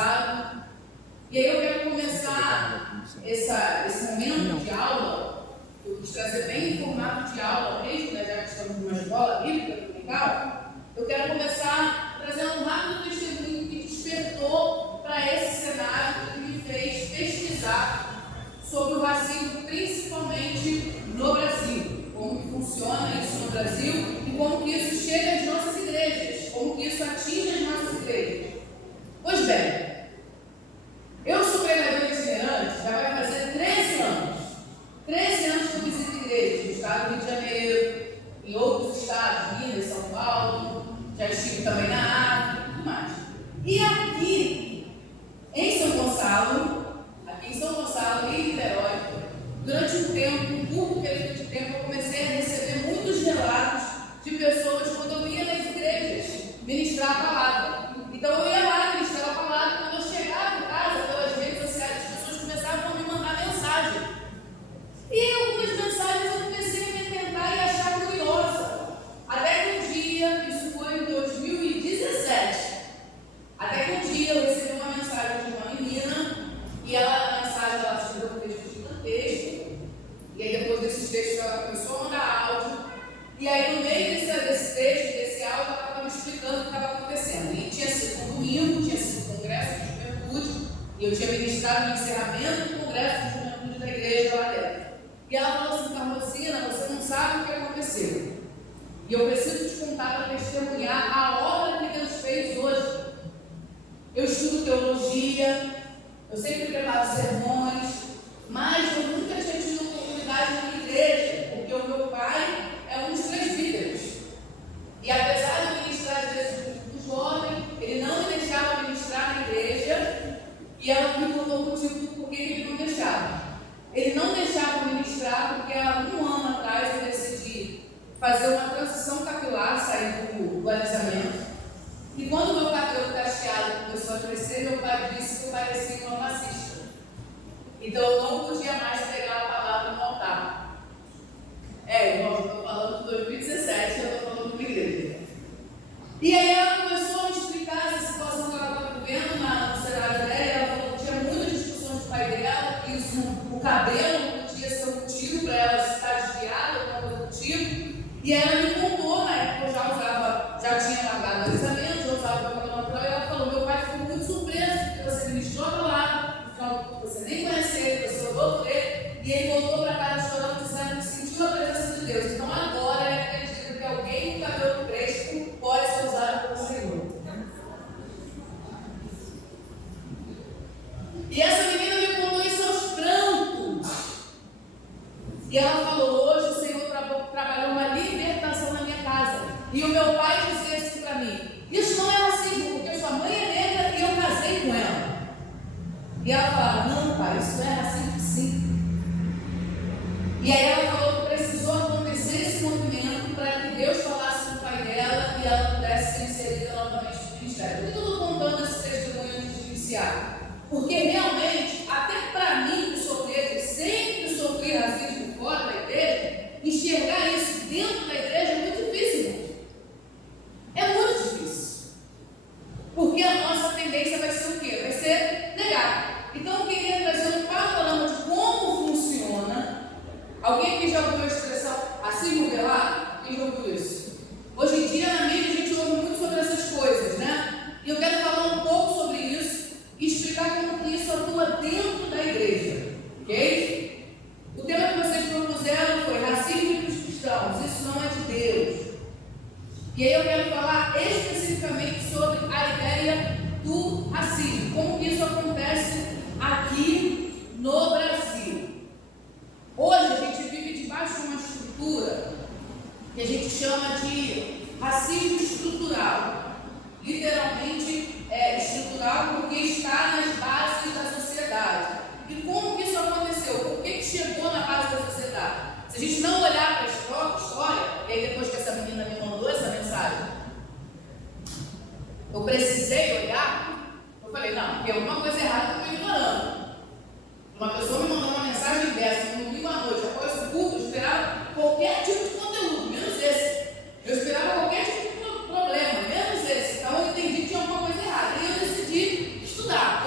pesado. E aí eu quero começar esse momento de aula. Eu quis trazer bem em formato de aula mesmo, né, já que estamos numa escola bíblica dominical. Eu quero começar trazendo um rápido testemunho que despertou para esse cenário e que me fez pesquisar sobre o racismo, principalmente no Brasil. Como que funciona isso no Brasil e como que isso chega às nossas igrejas, como que isso atinge as nossas igrejas. Pois bem, eu sou pregador itinerante, já vai fazer 13 anos. 13 anos que eu visito igrejas no estado do Rio de Janeiro, em outros estados, Minas, São Paulo, já estive também na África e tudo mais. E aqui, em São Gonçalo, em Niterói, durante um curto período de tempo, eu comecei a receber muitos relatos de pessoas quando eu ia nas igrejas ministrar a palavra. Então eu ia lá ministrar a palavra, quando eu chegava em casa, pelas redes sociais, as pessoas começavam a me mandar mensagem. E algumas mensagens eu comecei a me tentar e achar curiosa. Até que um dia, isso foi em 2017, até que um dia eu recebi uma mensagem de uma menina, e a mensagem ela escreveu um texto gigantesco, e aí depois desses textos ela começou a mandar áudio, e aí no meio desse texto, desse áudio, ela estava me explicando o que estava acontecendo. E tinha sido um domingo, tinha sido um congresso de juventude, e eu tinha ministrado no encerramento do congresso de juventude da igreja lá dentro. E ela falou assim: Carmozina, você não sabe o que aconteceu. E eu preciso te contar para testemunhar a obra que Deus fez hoje. Eu estudo teologia, eu sempre preparo sermões, mas eu nunca tinha tido oportunidade na minha igreja, porque o meu pai é um dos presbíteros. E apesar de eu ministrar às vezes muito jovem, ele não me deixava ministrar na igreja, e ela me contou o motivo do porquê ele não deixava. Ele não deixava ministrar porque há um ano atrás eu decidi fazer uma transição capilar, sair do alisamento. E quando o meu cabelo cacheado começou a crescer, meu pai disse que eu parecia uma fascista. Então eu não podia mais pegar a palavra no altar. Irmão, eu estou falando de 2017, eu estou falando de uma igreja. E aí ela começou a me explicar essa situação que ela estava vivendo no cenário dela. Ela falou que tinha muitas discussões com o pai dela, que o cabelo podia ser um motivo para ela estar desviada, alguma coisa do tipo. E ela me contou, na época eu já tinha largado o alisamento, já usava o cabelo natural, e ela falou: meu pai ficou muito surpreso porque você ministrou a palavra, então você nem conhecia ele, você ouviu ele, e ele voltou para casa chorando, dizendo que sentiu a presença de Deus. Então agora ele acredita que alguém com cabelo crespo pode ser usado pelo Senhor. E essa menina me contou isso aos prantos. E ela falou: hoje o Senhor trabalhou uma libertação na minha casa. E o meu pai dizia assim para mim: isso não é racismo, porque sua mãe é negra e eu casei com ela. E ela falava: não, pai, isso é racismo sim. E aí ela falou que precisou acontecer esse movimento para que Deus falasse com o pai dela e ela pudesse ser inserida novamente no ministério. Por que eu estou contando esse testemunho antes de iniciar? Porque realmente, até para mim, que sou negra, sempre sofri racismo fora da igreja, enxergar isso dentro da igreja é muito difícil. É muito difícil. Porque a nossa tendência vai ser o quê? Vai ser negar. Então eu queria trazer um panorama de como funciona. Alguém que já ouviu a expressão racismo velado? Quem já ouviu isso? Hoje em dia na mídia a gente ouve muito sobre essas coisas, né? E eu quero falar um pouco sobre isso e explicar como que isso atua dentro da igreja. Ok? O tema que vocês propuseram foi racismo entre os cristãos. Isso não é de Deus. E aí eu quero falar especificamente sobre a ideia do racismo. Como que isso acontece aqui no Brasil. Hoje a gente vive debaixo de uma estrutura que a gente chama de racismo estrutural. Literalmente estrutural porque está nas bases da sociedade. E como que isso aconteceu? Por que chegou na base da sociedade? Se a gente não olhar para a história, e aí depois que essa menina me mandou essa mensagem, eu precisei olhar, eu falei: não, tem alguma coisa errada que eu estou ignorando. Uma pessoa me mandou uma mensagem dessa no domingo à noite, após o culto, eu esperava qualquer tipo de conteúdo, menos esse. Eu esperava qualquer tipo de problema, menos esse. Então eu entendi que tinha alguma coisa errada. E eu decidi estudar.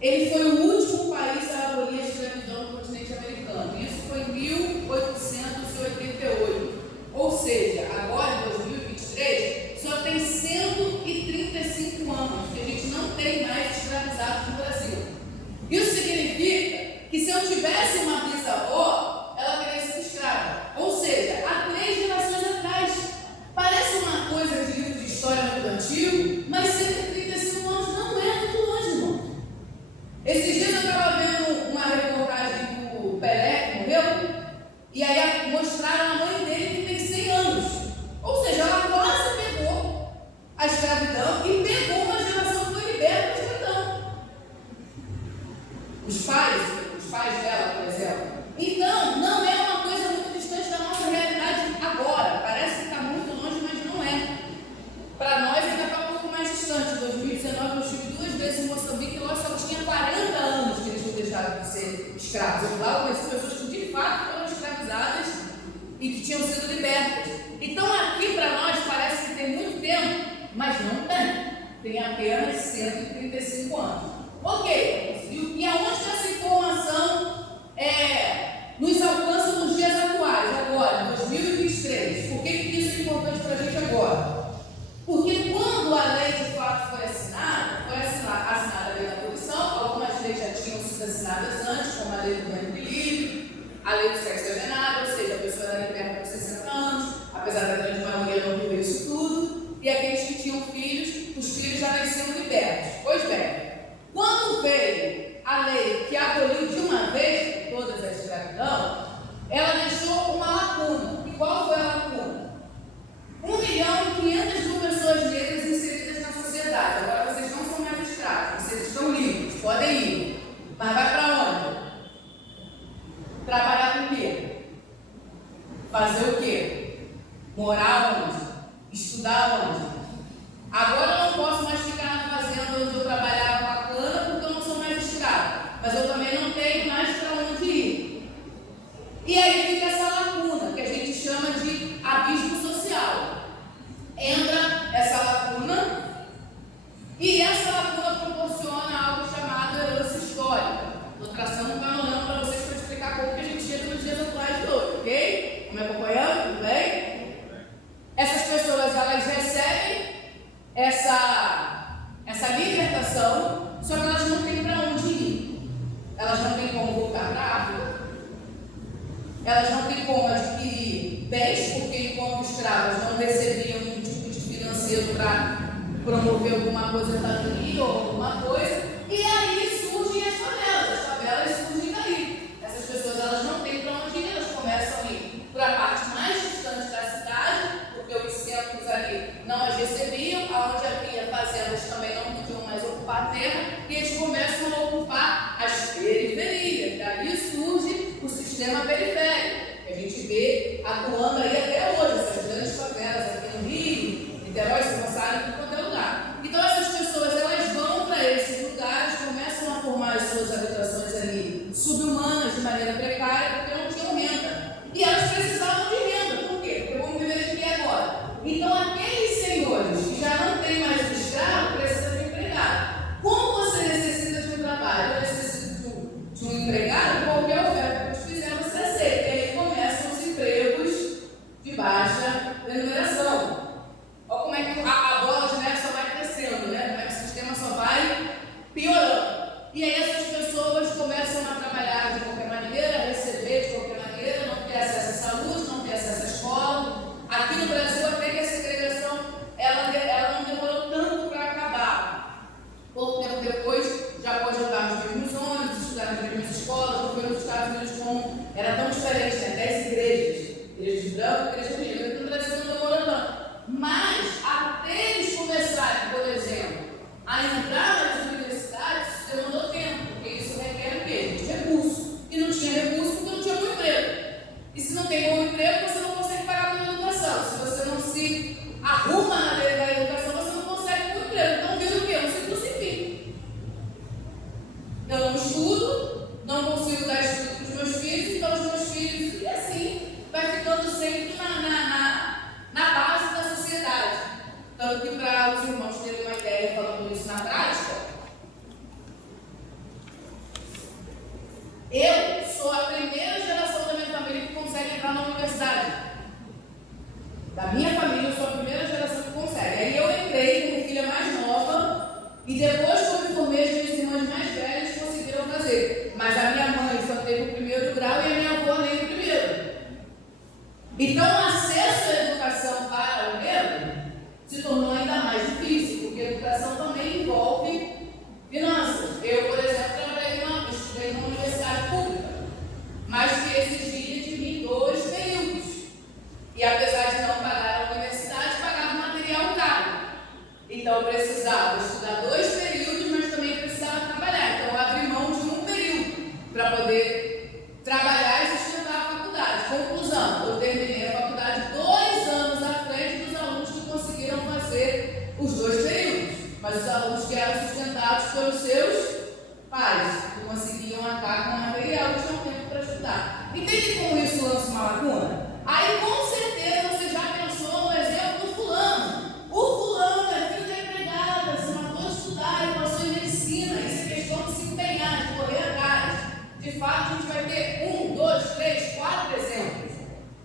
ele foi o último país a abolir a escravidão no continente americano. Isso foi em 1888. Ou seja, agora em 2023, só tem 135 anos que a gente não tem mais escravizados no Brasil. Isso significa que se eu tivesse uma bisavó, ela teria sido escrava. Ou seja, há 3 gerações atrás. Parece uma coisa de livro de história muito antigo, mas 135 anos não é muito longe, irmão. Esses dias eu estava vendo uma reportagem do Pelé, que morreu, e aí mostraram a mãe dele que tem 100 anos. Ou seja, ela quase pegou a escravidão e pegou uma geração que foi liberta da escravidão. Os pais dela, por exemplo. Então, não é uma coisa muito distante da nossa realidade agora. Parece que está muito longe, mas não é. Para nós ainda está um pouco mais distante. Em 2019 eu estive 2 vezes em Moçambique e lá só tinha 40 anos que eles tinham deixado de ser escravos. Eu lá conheci pessoas que de fato foram escravizadas e que tinham sido libertas. Então aqui para nós parece que tem muito tempo, mas não tem. Tem apenas 135 anos. Ok, e aonde que essa informação nos alcança nos dias atuais, agora, 2023? Por que isso é importante para a gente agora? Porque quando a lei de fato foi assinada a lei da abolição, algumas leis já tinham sido assinadas antes, como a lei do banho livre, a lei do sexo agenado, ou seja, a pessoa era liberta por 60 anos, apesar da grande maioria não viver isso tudo, e aqueles que tinham filhos, os filhos já nasciam libertos. Pois bem, quando veio a lei que aboliu de uma vez todas as escravidão, ela deixou uma lacuna. E qual foi a lacuna? 1.500.000 pessoas negras inseridas na sociedade. Agora vocês não são mais escravos, vocês estão livres, podem ir. Mas vai para onde? Trabalhar com o quê? Fazer o quê? Morar onde? Estudar onde? Agora eu não posso mais ficar na fazenda onde eu trabalhava com a cana porque eu não sou mais escravo. Mas eu também não tenho mais para onde ir. E aí fica essa lacuna, que a gente chama de abismo social. Entra essa lacuna, e essa lacuna proporciona algo chamado herança histórica. Estou traçando um panorama para vocês para explicar como que a gente chega nos dias atuais de hoje, ok? Estão me acompanhando? Tudo bem? Essas pessoas, elas recebem essa libertação, só que elas não têm para onde ir. Elas não têm como voltar para a África. Elas não têm como adquirir bens, porque enquanto escravas não recebiam nenhum tipo de financeiro para promover alguma coisa ali ou alguma coisa. E aí surgem as favelas surgem daí. Essas pessoas, elas não têm para onde ir, elas começam a ir para a parte mais distante da cidade, porque os centros ali não as recebiam, onde havia fazendas também não podiam mais ocupar terra, e eles começam a ocupar as periferias. Daí surge o sistema periférico, que a gente vê atuando aí até hoje, essas grandes favelas aqui no Rio, Niterói, São Gonçalo, em qualquer lugar. Então essas pessoas, elas vão para esses lugares, começam a formar as suas habitações ali subhumanas, de maneira precária, porque não tinham renda. E elas precisavam de renda. Por quê? Porque vamos viver de quê agora? Então aqueles senhores que já não têm mais o escravo precisam de um empregado. Como você necessita de um trabalho? Eu necessito de um empregado, qualquer oferta que eles fizer, você aceita. E aí começam os empregos de baixa remuneração. Olha como é que a bola de neve só vai crescendo, né? Como é que o sistema só vai piorando. E aí essas pessoas começam a trabalhar de qualquer maneira, a receber de qualquer maneira, não ter acesso à saúde, não ter acesso à escola. Aqui no Brasil, até que a segregação ela não demorou tanto para acabar. Pouco tempo depois, já pode andar nos mesmos ônibus, estudar nas mesmas escolas, porque nos Estados Unidos era tão diferente, né? 10 igrejas brancas, igrejas negras. Aqui no Brasil não demorou tanto. Mas, até eles começarem, por exemplo, a entrar nas universidades, isso demorou tempo, porque isso requer o quê? Recurso. E não tinha recurso porque não tinha bom emprego. E se não tem bom emprego, você não consegue pagar pela educação. Se você não se arruma na lei da educação, você não consegue bom emprego. Então vira o quê? Um ciclo sem fim. Eu não estudo, não consigo dar estudo para os meus filhos, então os meus filhos, e assim, vai ficando sempre na base da sociedade. Tanto que para os irmãos terem uma ideia falando isso na prática, pelos seus pais, que conseguiam arcar com o material e tinham tempo para estudar. Entende como isso lança uma lacuna? Aí com certeza você já pensou no exemplo do fulano. O fulano é filho da empregada, se matou de estudar e passou em medicina. Isso é questão de se empenhar, de correr atrás. De fato, a gente vai ter 1, 2, 3, 4 exemplos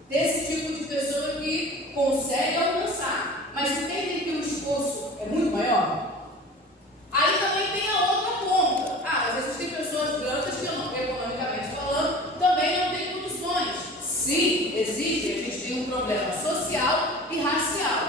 desse tipo de pessoa que consegue alcançar. Mas entendem que o esforço é muito maior? Aí também tem a outra ponta. Mas existem pessoas brancas que, economicamente falando, também não têm condições. Sim, existe. A gente tem um problema social e racial.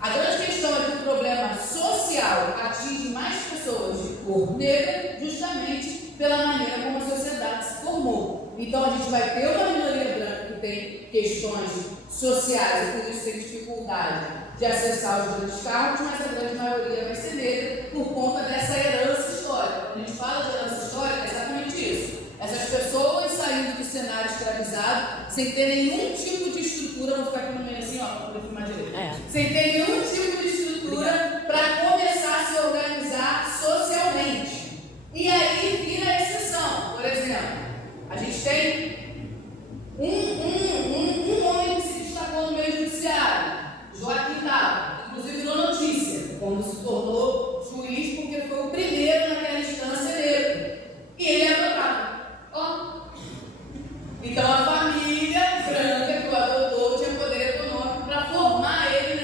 A grande questão é que o problema social atinge mais pessoas de cor negra justamente pela maneira como a sociedade se formou. Então a gente vai ter uma minoria branca que tem questões sociais e por isso tem dificuldade de acessar os grandes cargos, mas a grande maioria vai ser negra por conta dessa herança histórica. Quando a gente fala de herança histórica, é exatamente isso. Essas pessoas saindo do cenário escravizado sem ter nenhum tipo de estrutura, vou ficar aqui no meio assim, para filmar direito. Sem ter nenhum tipo de estrutura para começar a se organizar socialmente. E aí vira a exceção. Por exemplo, a gente tem um homem que se destacou no meio judiciário, Joaquim Tava, inclusive virou notícia quando se tornou juiz, porque foi o primeiro naquela instância negro. E ele é adotado. Então a família branca que o adotou tinha poder econômico para formar ele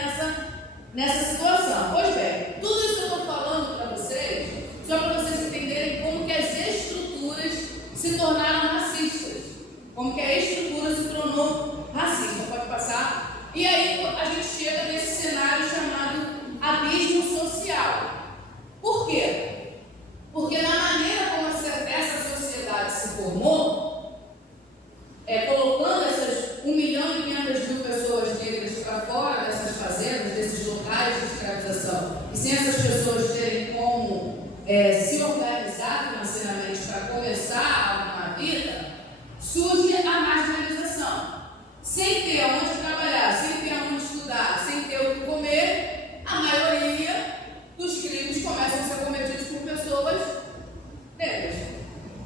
nessa situação. Pois bem, tudo isso eu estou falando para vocês, só para vocês entenderem como que as estruturas se tornaram racistas. Como que a estrutura se tornou racista. Pode passar? E aí a gente chega nesse cenário chamado abismo social. Por quê? Porque na maneira como essa sociedade se formou, colocando essas 1.500.000 pessoas negras para fora dessas fazendas, desses locais de escravização, e sem essas pessoas terem como se organizar financeiramente para começar uma vida, surge a marginalização. Sem ter onde trabalhar, sem ter onde estudar, sem ter o que comer, a maioria dos crimes começam a ser cometidos por pessoas negras.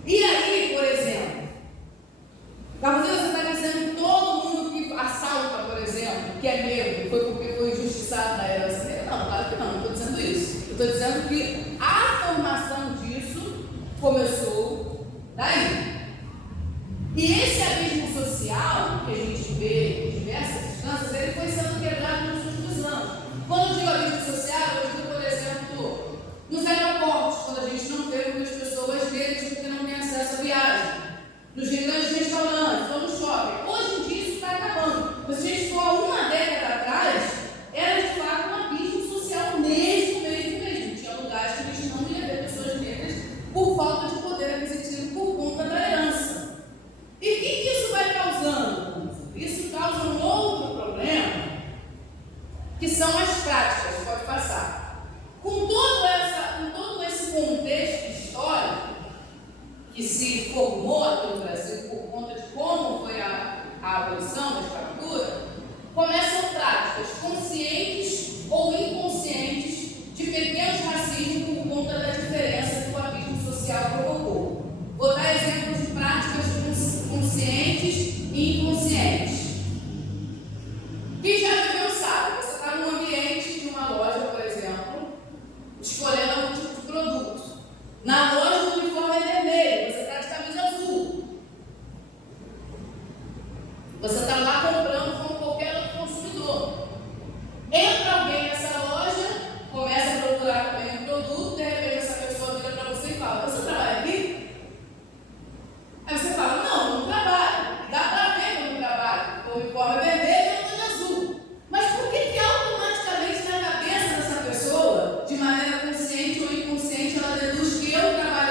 E aí, por exemplo, Carlos, você está dizendo que todo mundo que assalta, por exemplo, que é negro, foi porque foi injustiçado na herança negra? Não, claro que não estou dizendo isso. Eu estou dizendo que a formação disso começou daí. E esse abismo social que a gente vê em diversas instâncias, ele foi sendo quebrado nos últimos anos. Quando eu digo abismo social, eu digo, por exemplo, nos aeroportos, quando a gente não vê muitas pessoas negras porque não tem acesso à viagem. Nos grandes restaurantes, ou no shopping. Hoje em dia isso está acabando. Mas se a gente for há uma década atrás, era de fato um abismo social mesmo. Tinha lugares que a gente não ia ver pessoas negras por falta de poder aquisitivo por conta da herança. E o que isso vai causando? Isso causa um outro problema, que são as práticas. Pode passar. Com todo esse contexto histórico que se formou aqui no Brasil por conta de como foi a abolição da escravatura, começam práticas conscientes ou inconscientes de pequenos racismos por conta da diferença que o abismo social provocou. Vou dar exemplos de práticas conscientes e inconscientes. Quem já viveu sabe, você está num ambiente de uma loja, por exemplo, escolhendo algum tipo de produto. Na loja o uniforme é vermelho, você está de camisa azul. Você está lá comprando como qualquer outro consumidor. Entra alguém nessa loja, começa a procurar também um produto, de repente essa pessoa vira para você e fala: você trabalha aqui? Aí você fala: não trabalho. Dá para ver que eu não trabalho. O uniforme é vermelho e eu estou de azul. Mas por que automaticamente na cabeça dessa pessoa, de maneira consciente ou inconsciente, ela deduz que eu trabalho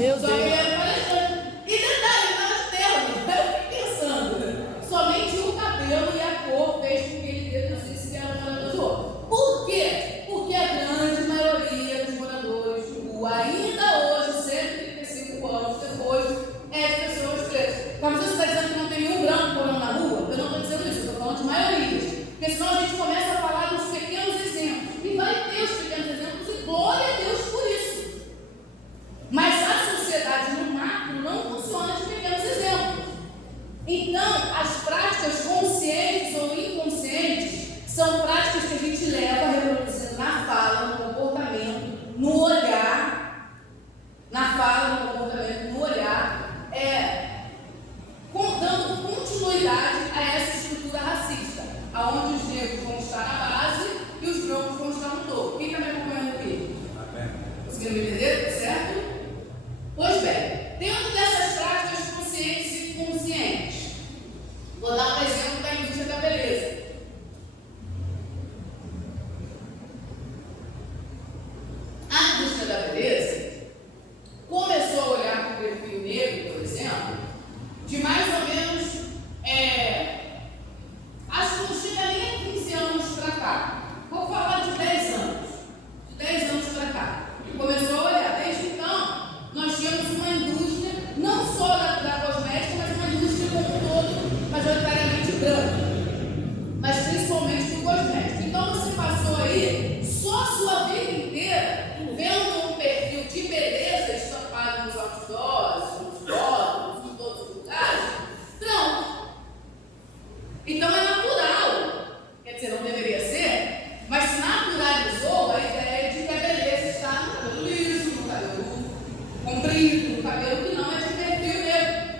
Só que ele era palestrante. E detalhe, nós temos, eu fiquei pensando, somente o cabelo e a cor fez com que ele deduzisse que era um morador de rua. Por quê? Porque a grande maioria dos moradores de rua, ainda hoje, 135 anos depois, é de pessoas pretas. Mas você está dizendo que não tem nenhum branco morando na rua? Eu não estou dizendo isso, eu estou falando de maioria. Porque senão a gente começa a falar dos pequenos exemplos. E vai ter os pequenos exemplos, e glória a Deus por isso. Mas a sociedade no macro não funciona de pequenos exemplos. Então, as práticas conscientes ou inconscientes são práticas que a gente leva reproduzindo na fala, no comportamento, no olhar, na fala, no comportamento, no olhar, dando continuidade a essa estrutura racista, aonde os negros vão estar na base e os brancos vão estar no topo. Quem está me acompanhando aqui? Conseguiram me entender? Certo? Pois bem, dentro dessas práticas conscientes e inconscientes, vou dar um exemplo da indústria da beleza. A indústria da beleza começou a olhar para o perfil negro, por exemplo, de mais ou menos, acho que não chega nem a 15 anos para cá. Vou falar de 10 anos. De 10 anos para cá. Começou a olhar. Desde então, nós tínhamos uma indústria, não só da cosmética, mas uma indústria como um todo, majoritariamente branca, mas principalmente do cosmético. Então você passou aí só a sua vida inteira vendo um perfil de beleza estampado nos outdoors, nos fotos, em todos os lugares, branco. Então é natural, quer dizer, não deveria ser, mas se naturalizou a ideia de que a beleza está no cabelo liso, no cabelo comprido, no cabelo que não é de perfil negro.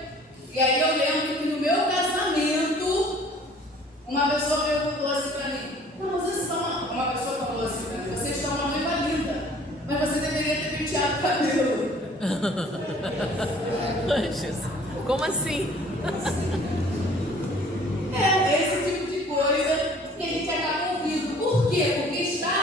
E aí eu lembro que no meu casamento, uma pessoa perguntou assim para mim: não, uma pessoa falou assim para mim, você está uma noiva linda, mas você deveria ter penteado o cabelo. Como assim? Esse tipo de coisa que a gente acaba ouvindo. Por quê? Porque está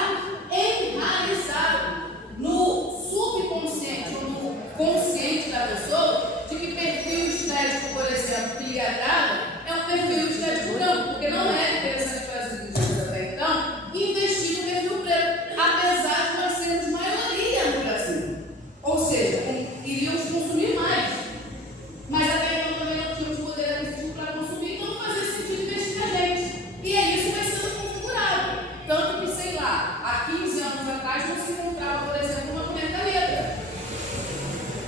enraizado no subconsciente ou no consciente da pessoa de que perfil estético, por exemplo, que lhe agrada é um perfil estético branco, porque não é interessante para as indústrias até então investir no perfil preto, apesar de nós sermos maioria no Brasil. Ou seja, iríamos consumir mais. Mas até então também não tínhamos poder aquisitivo para consumir, então não fazia sentido investir na gente. E é isso que vai sendo configurado. Tanto que, sei lá, há 15 anos atrás não se encontrava, por exemplo, uma boneca negra.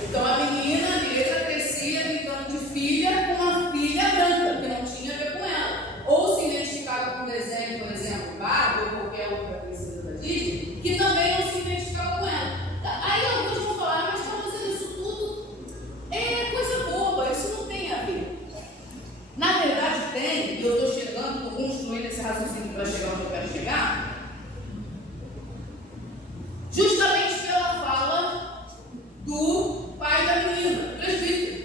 Então a menina negra crescia brincando de filha com uma filha branca, que não tinha a ver com ela. Ou se identificava com um desenho, por exemplo, Barbie ou qualquer outra princesa da Disney, que também não se identificava com ela. Aí alguns vão falar, mas está fazendo isso tudo é coisa boba, isso não tem a ver. Na verdade tem, e eu estou chegando, estou construindo esse raciocínio para chegar onde eu quero chegar, justamente pela fala do pai da menina, presbítero.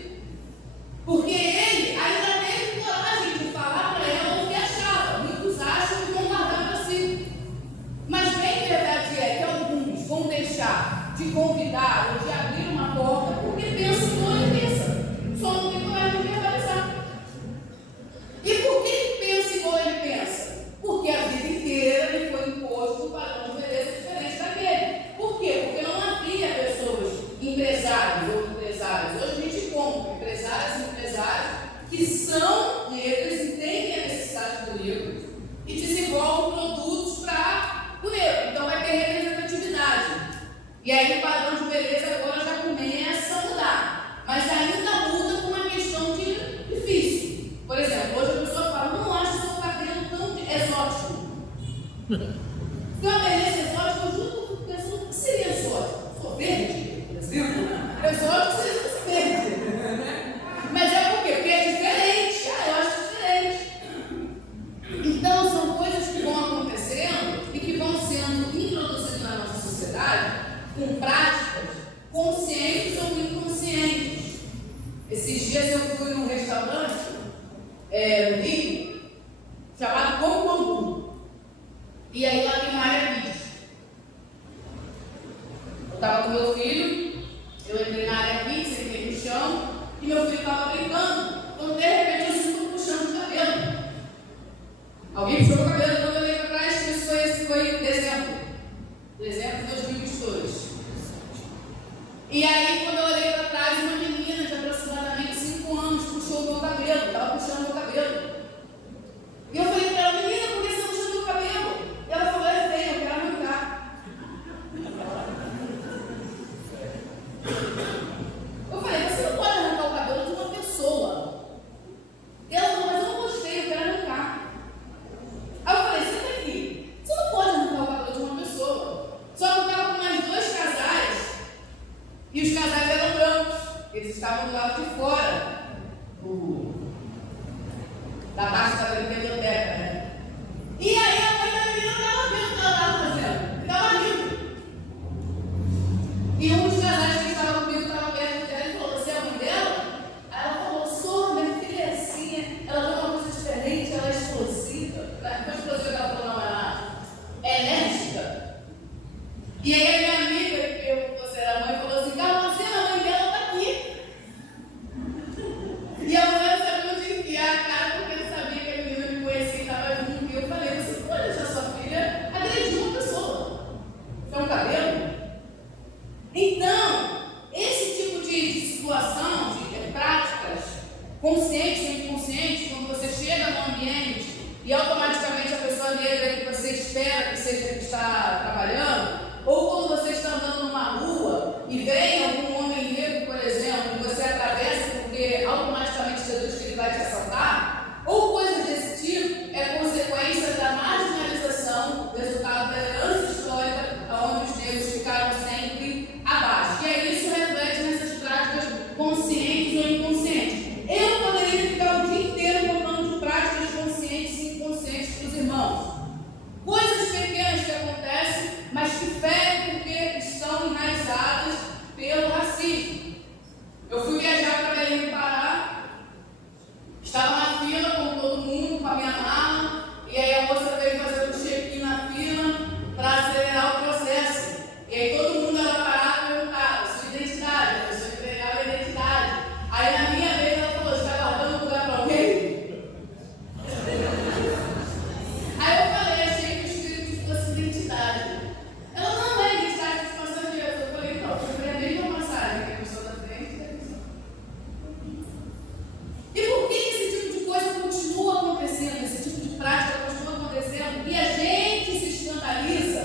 Porque ele ainda teve coragem de falar para ela o que achava. Muitos acham que vão guardar para si. Mas bem verdade é que alguns vão deixar de convidar ou de abrir uma porta porque pensam igual ele pensa, só não tem coragem de verbalizar. E por que ele pensa igual ele pensa? Porque a vida inteira lhe foi imposto um padrão de beleza diferente daquele. Por quê? Porque não havia pessoas empresários ou empresárias. Hoje a gente compra empresários e empresários que são negros, entendem a necessidade do negro e desenvolvem produtos para o negro. Então vai ter representatividade. E aí o padrão de beleza agora já começa a mudar. Mas ainda muda com uma questão de difícil. Por exemplo, hoje a pessoa fala, não acho seu cabelo tão exótico. Se uma beleza exótica, eu juro que eu fico pensando, o que seria exótico? Sou verde, por exemplo. Exótico seria verde. Mas é por quê? Porque é diferente. Eu acho diferente. Então são coisas que vão acontecendo e que vão sendo introduzidas na nossa sociedade com práticas conscientes ou inconscientes. Esses dias eu fui num restaurante no Rio, chamado Bambu. E aí lá tem uma área kids. Eu estava com meu filho, eu entrei na área kids cabelo. Quando eu olhei para trás, isso foi dezembro de 2022. E aí, quando eu olhei para trás, uma menina de aproximadamente 5 anos puxou o meu cabelo, estava puxando o meu cabelo. E eu falei para ela: menina, por que você puxou o meu cabelo? E ela falou: é feio, eu quero arrancar. Eu falei: você não pode arrancar o cabelo de uma pessoa. E ela falou: mas eu não gostei, eu quero arrancar. Aí eu falei: senta aqui, você não pode arrancar o cabelo de uma pessoa. Só que eu estava com mais 2 casais, e os casais eram brancos, eles estavam do lado de fora da parte da biblioteca, né? E aí a mãe da menina estava vendo o que ela estava fazendo, estava rindo. E um dos casais que estava comigo estava perto dela e falou: você é a mãe dela? Aí ela falou: sou, minha filha é assim, ela vê uma coisa diferente, ela é explosiva. Não é explosiva que ela falou, não, ela é enérgica. E aí a minha amiga, que perguntou se era mãe, falou assim: Carla, você é a mãe dela, está aqui. E a mulher não sabia onde enfiar a cara, porque não sabia que a menina me conhecia e estava junto. E eu falei: você pode deixar sua filha agredir uma pessoa? Isso é um cabelo? Então, esse tipo de situação, de práticas, conscientes ou inconscientes, quando você chega no ambiente e automaticamente a pessoa negra que você espera que seja que está trabalhando, ou quando você está andando numa rua e vem algum homem negro, por exemplo, e você atravessa porque automaticamente você diz que ele vai te assaltar, ou coisas desse tipo, é consequência da marginalização, resultado da herança histórica, onde os negros ficaram sempre abaixo. E aí isso reflete nessas práticas conscientes ou inconscientes. Eu poderia ficar o dia inteiro falando de práticas conscientes e inconscientes para os irmãos. Coisas pequenas que acontecem, mas que ferem porque estão enraizadas pelo racismo. Eu fui viajar para Belém do Pará, estava na fila com todo mundo, com a minha mala, e aí a moça veio fazer um check-in na fila para acelerar o processo. E aí todo mundo era parado e perguntava sua identidade, a pessoa entregava a identidade. Aí na minha vez ela falou: você está guardando lugar para alguém? Aí eu falei: achei que o espírito fosse identidade. Ela: não é identidade dos passageiros. Eu falei: não, eu falei a mesma passagem, que a pessoa da frente e a pessoa. E por que esse tipo de coisa continua acontecendo, esse tipo de prática continua acontecendo, e a gente se escandaliza?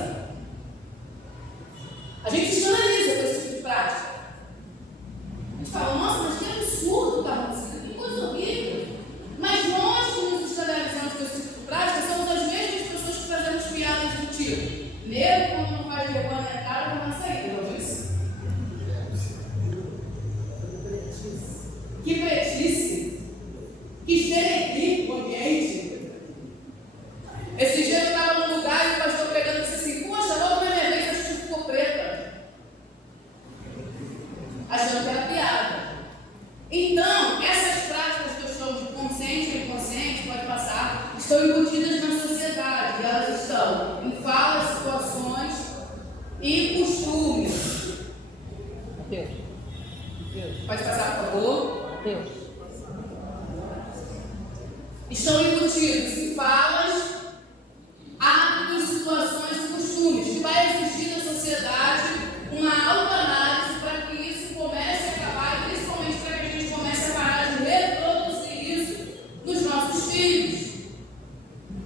A gente se escandaliza com esse tipo de prática. A gente fala: nossa, mas que absurdo está acontecendo, que coisa horrível. Mas nós que nos escandalizamos com esse tipo de prática somos as mesmas pessoas que fazemos piadas do tipo: negro, quando não faz vergonha na cara, vai na saída, não disse? Que pretice! Que esteletice o ambiente! Esse dia eu estava num lugar e o pastor pregando e disse assim: poxa, logo na minha vez a gente ficou preta. Achando que era piada. Então, essas práticas que eu chamo de consciente ou inconsciente, pode passar, estão embutidas na sociedade. E elas estão em falas, situações e costumes. Deus. Pode passar, por favor? Deus. Estão embutidos em falas, hábitos, situações e costumes, que vai existir na sociedade uma autoanálise para que isso comece a acabar, e principalmente para que a gente comece a parar de reproduzir isso nos nossos filhos,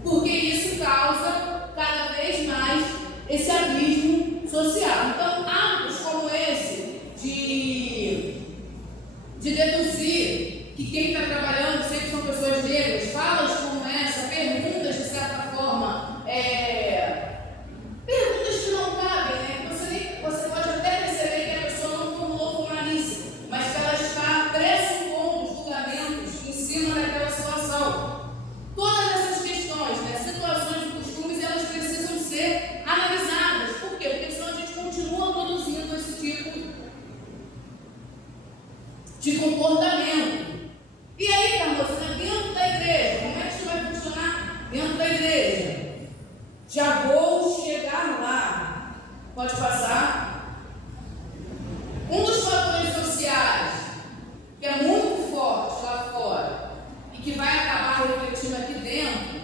porque isso causa cada vez mais esse abismo social. Então, hábitos como esse de deduzir que quem está trabalhando sempre são pessoas negras, falas como essa, perguntas de certa forma, perguntas que não cabem, né? Você pode até perceber que a pessoa não formulou com malícia, mas que ela está pressupondo julgamentos em cima daquela situação. Todas essas questões, né, situações e costumes, elas precisam ser analisadas. Por quê? Porque senão a gente continua produzindo esse tipo de comportamento. E aí, Carlos, dentro da igreja, como é que isso vai funcionar dentro da igreja? Já vou chegar lá. Pode passar. Um dos fatores sociais que é muito forte lá fora e que vai acabar refletindo aqui dentro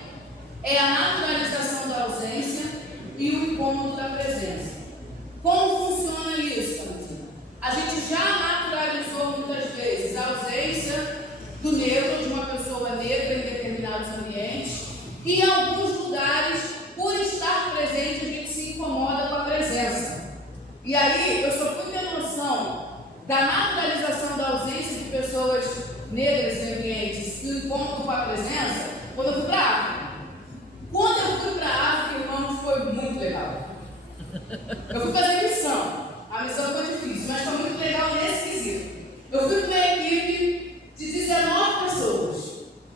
é a naturalização e o incômodo da presença. Como funciona isso, Camisinha? A gente já naturalizou muitas vezes a ausência do negro, de uma pessoa negra em determinados ambientes, e em alguns lugares, por estar presente, a gente se incomoda com a presença. E aí, eu só fui ter noção da naturalização da ausência de pessoas negras em ambientes e o incômodo com a presença quando eu fui para a África. Quando eu fui para a África, irmãos, foi muito legal. Eu fui fazer missão. A missão foi difícil, mas foi muito legal nesse quesito. Eu fui com uma equipe de 19 pessoas.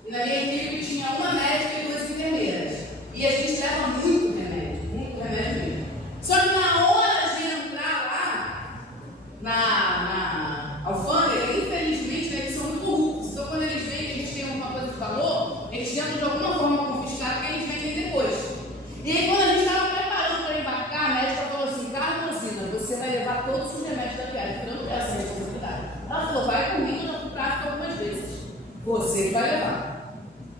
E na minha equipe tinha uma médica e 2 enfermeiras. E a gente leva muito remédio mesmo. Só que na hora de entrar lá, na alfândega, infelizmente, eles são muito corruptos. Então, quando eles veem que a gente tem alguma coisa de valor, eles tentam de alguma forma confiscar que a gente vendem depois. E aí, quando a gente estava preparando para embarcar, a médica falou assim: Carmosina, você vai levar todos os remédios da viagem, porque eu não quero essa responsabilidade. Ela falou: vai comigo, eu já fui para a África algumas vezes. Você vai levar.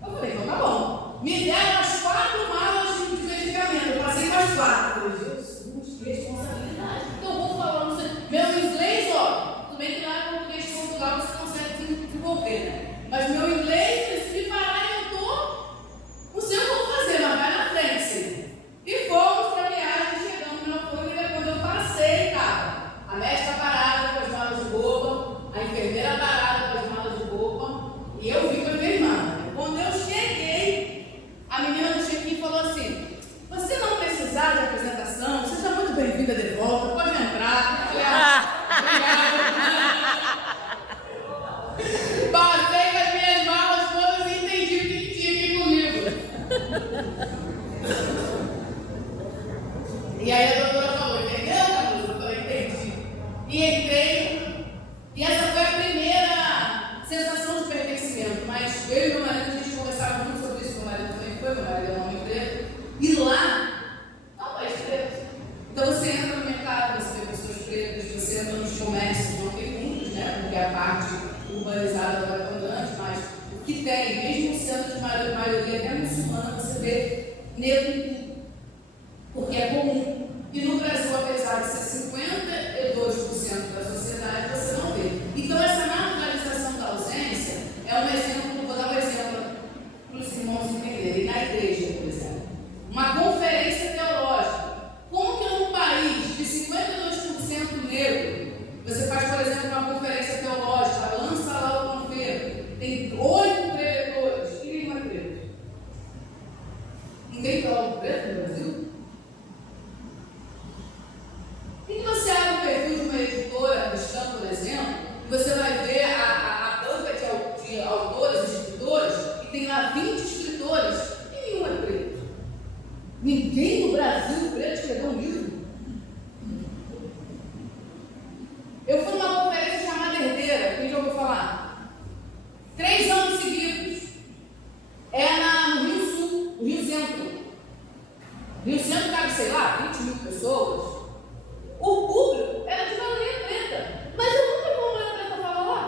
Eu falei: então tá bom. Me deram as 4 malas de medicamento. Eu passei com as 4. Eu falei: Jesus, que responsabilidade. Então eu vou falar, não sei. Meu inglês, ó, tudo bem que lá no português de Portugal você consegue desenvolver, né? Mas meu inglês, se me pararem, eu tô. Não sei o que eu vou fazer, mas vai na frente, sim. E fomos para a viagem, chegamos na alfândega. Quando eu passei, cara, a médica parada com as malas de roupa, a enfermeira parada com as malas de roupa, e eu vi com a minha irmã. Quando eu cheguei, a menina do check-in falou assim: você não precisar de apresentação, seja muito bem-vinda de volta, pode entrar. Eu falei: passei com as minhas malas todas e entendi o que tinha aqui comigo. E aí a doutora falou: entendeu, Carlos? Eu falei: entendi. E entrei, e essa foi a primeira sensação de pertencimento. Mas eu e meu marido, a gente conversava muito sobre isso. Meu marido também foi, meu marido é um homem preto. E lá, não é um país preto. Então você entra no mercado, você vê pessoas pretas, você entra nos comércios, não tem muitos, né? Porque a parte urbanizada agora é tão grande, mas o que tem, mesmo sendo de maioria até muçulmana, você vê negro em tudo. Porque é comum. E no Brasil, apesar de ser 52% da sociedade, você não vê. Então, essa naturalização da ausência é um exemplo, vou dar um exemplo para os irmãos entenderem. Na igreja, por exemplo, uma conferência teológica. Como que num país de 52% negro, você faz, por exemplo, uma conferência teológica, lança lá o panfleto, tem 8 preletores, ninguém vai preto. Ninguém teólogo preto no Brasil? E você abre o perfil de uma editora cristã, por exemplo, e você vai ver a banca de autores e escritores, e tem lá 20 escritores, e nenhum é preto. Ninguém no Brasil preto escreveu um livro. Eu fui numa conferência chamada Herdeira, quem já ouviu falar? 3 anos seguidos. É no Rio Sul, no Rio Centro. Rio Centro cabe, sei lá, 20 mil pessoas. O público era de maioria preta, mas eu nunca vi uma mulher preta falar lá.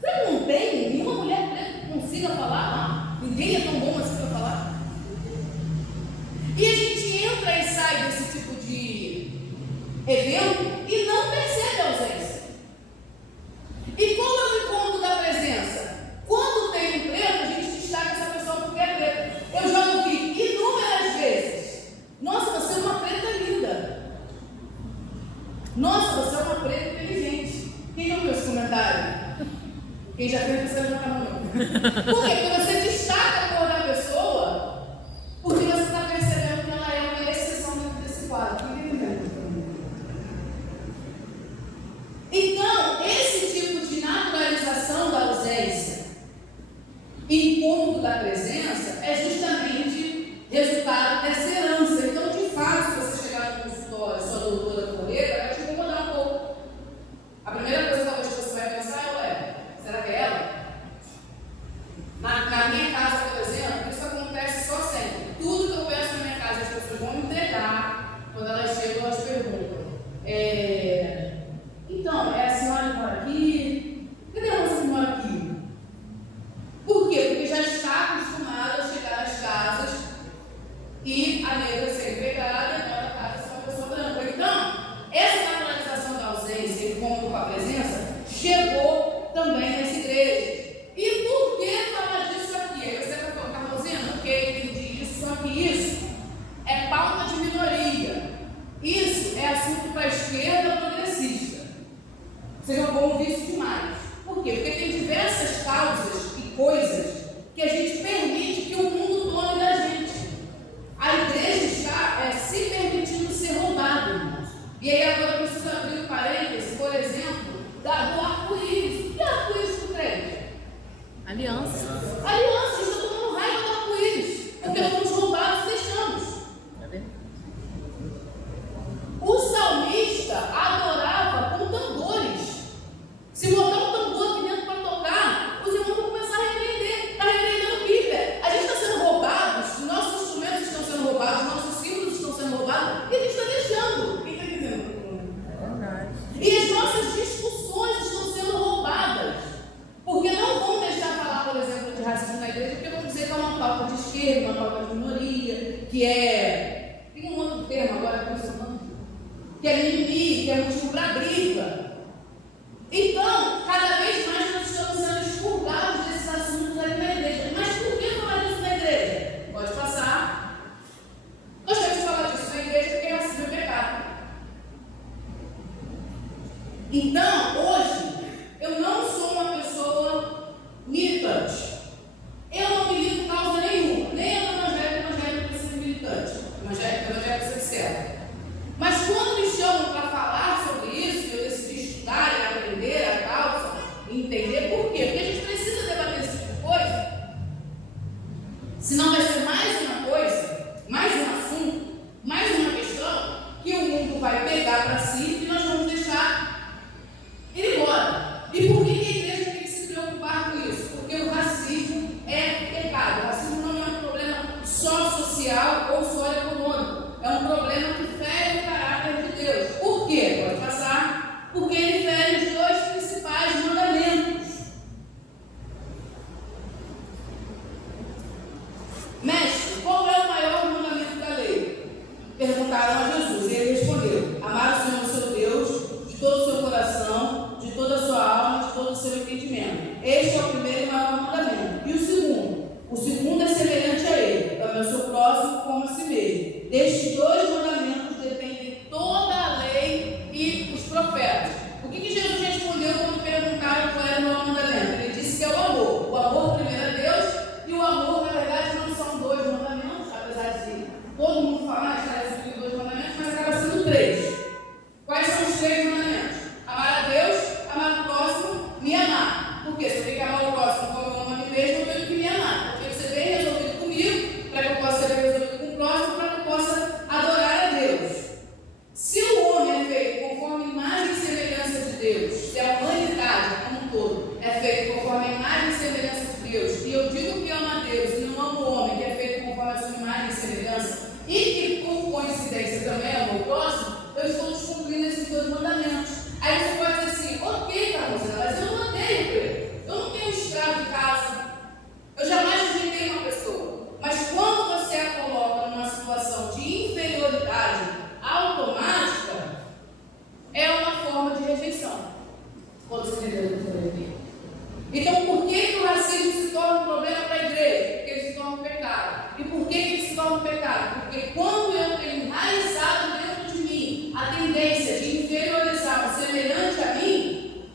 Você não tem nenhuma mulher preta que consiga falar lá? Ninguém é tão bom assim para falar. E a gente entra e sai desse tipo de evento e não percebe a ausência. E qual é o incômodo da presença? Quando tem um preto, a gente destaca essa pessoa porque é preta. Eu já ouvi inúmeras vezes: nossa, você é uma preta linda. Nossa, você é uma preta inteligente. Quem não viu esse comentário? Quem já fez, você levanta a mão. Por quê? Porque você destaca a cor da pessoa, porque você está percebendo que ela é uma exceção dentro desse quadro. Então, esse tipo de naturalização da ausência e incômodo da presença é justamente resultado dessa herança. Então, de fato, se você chegar no consultório, sua doutora colega, vai te incomodar um pouco. A primeira coisa talvez que você vai pensar é: ué, será que é ela? Na minha casa, por exemplo, isso acontece só sempre. Tudo que eu peço na minha casa, as pessoas vão me entregar. Quando elas chegam, elas perguntam: então, é a senhora que mora aqui? Cadê a moça que mora aqui? Por quê? Porque já está acostumada a chegar nas casas e a negra ser empregada chegou também nas igrejas. E por que falar disso aqui? Aí você vai falar, Carolzinha, ok, entendi isso, só que isso é pauta de minoria. Isso é assunto para a esquerda progressista. Vocês não vão ouvir isso demais. Por quê? Porque tem diversas causas e coisas que a gente permite que o mundo tome da gente. A igreja está se permitindo ser roubada, irmãos. E aí agora eu preciso abrir um parêntese, por exemplo, do arco-íris. O que é arco-íris do crente? Aliança. Aliança, está tomando raiva do arco-íris, porque fomos roubados e deixamos. É verdade. O salmista adorava com tambores. Se botar um tambor aqui dentro para tocar, os irmãos vão começar a repreender. Está repreendendo a Bíblia. A gente está sendo roubado, nossos instrumentos estão sendo roubados, nossos símbolos estão sendo roubados, e a gente está deixando. Quem está dizendo? É verdade. E as nossas discussões estão sendo roubadas. Porque não vão deixar falar, por exemplo, de racismo na igreja, porque vão dizer que é uma pauta de esquerda, uma pauta de minoria, que é. Tem um outro termo agora que eu estou falando. Que é mimimi, que é motivo para briga. Então, cada vez mais nós estamos sendo expurgados desses assuntos ali na igreja. Mas por que falar disso na igreja? Pode passar. Nós temos que falar disso na igreja porque racismo é pecado. Então, hoje, eu não sou uma pessoa militante. Eu não milito causa nenhuma. Nem evangélico precisa ser militante. Evangélico precisa ser certo. Mas quando me chamam para falar sobre isso, eu decidi estudar e aprender a causa e entender por quê. Porque a gente precisa debater esse tipo de coisa. Senão vai ser mais uma coisa, mais um assunto, mais uma questão que o mundo vai pegar para si e nós vamos deixar ir embora. E por que a igreja tem que se preocupar com isso? Porque o racismo é pecado. O racismo não é um problema só social ou só econômico. É um problema que fere o caráter de Deus. Por quê? Pode passar. Porque ele fere os dois principais mandamentos. Mestre, qual é o maior mandamento da lei? Perguntaram a Jesus e ele respondeu: amar o Senhor seu Deus de todo o seu coração, de toda a sua alma, de todo o seu entendimento. Este é o primeiro e maior mandamento. E o segundo? O segundo é semelhante a ele: ame o seu próximo como a si mesmo. Destes dois mandamentos dependem toda a lei e os profetas. O que Jesus respondeu quando perguntaram qual era o maior mandamento? Ele disse que é o amor. O amor primeiro a Deus e o amor, na verdade, não são dois mandamentos, apesar de todo mundo falar que está resumido dois mandamentos, mas acaba sendo três. Quais são os três mandamentos? Amar a Deus, amar o próximo, me amar. Por quê? Se eu tenho que amar o próximo como eu amo a mim mesmo, eu tenho que me amar. Eu tenho que ser bem resolvido comigo, para que eu possa ser bem resolvido com o próximo, para que eu possa adorar a Deus. Se o homem é feito conforme a imagem e semelhança de Deus, se a humanidade como um todo é feita conforme a imagem e semelhança de Deus, e eu digo que amo a Deus e não amo o homem que é feito conforme a sua imagem e semelhança, e que por coincidência também amo o próximo, eu estou descumprindo esses dois mandamentos. Aí você pode dizer assim: ok, Carolzinha, mas eu não odeio ele. Eu não tenho escravo em casa. Eu jamais rejeitei uma pessoa. Mas quando você a coloca numa situação de inferioridade automática, é uma forma de rejeição. Quando você entendeu o que eu falei aqui. Então, por que o racismo se torna um problema para a igreja? Porque ele se torna um pecado. E por que ele se torna um pecado? Porque quando eu tenho enraizado dentro de mim a tendência de inferiorizar o semelhante a mim,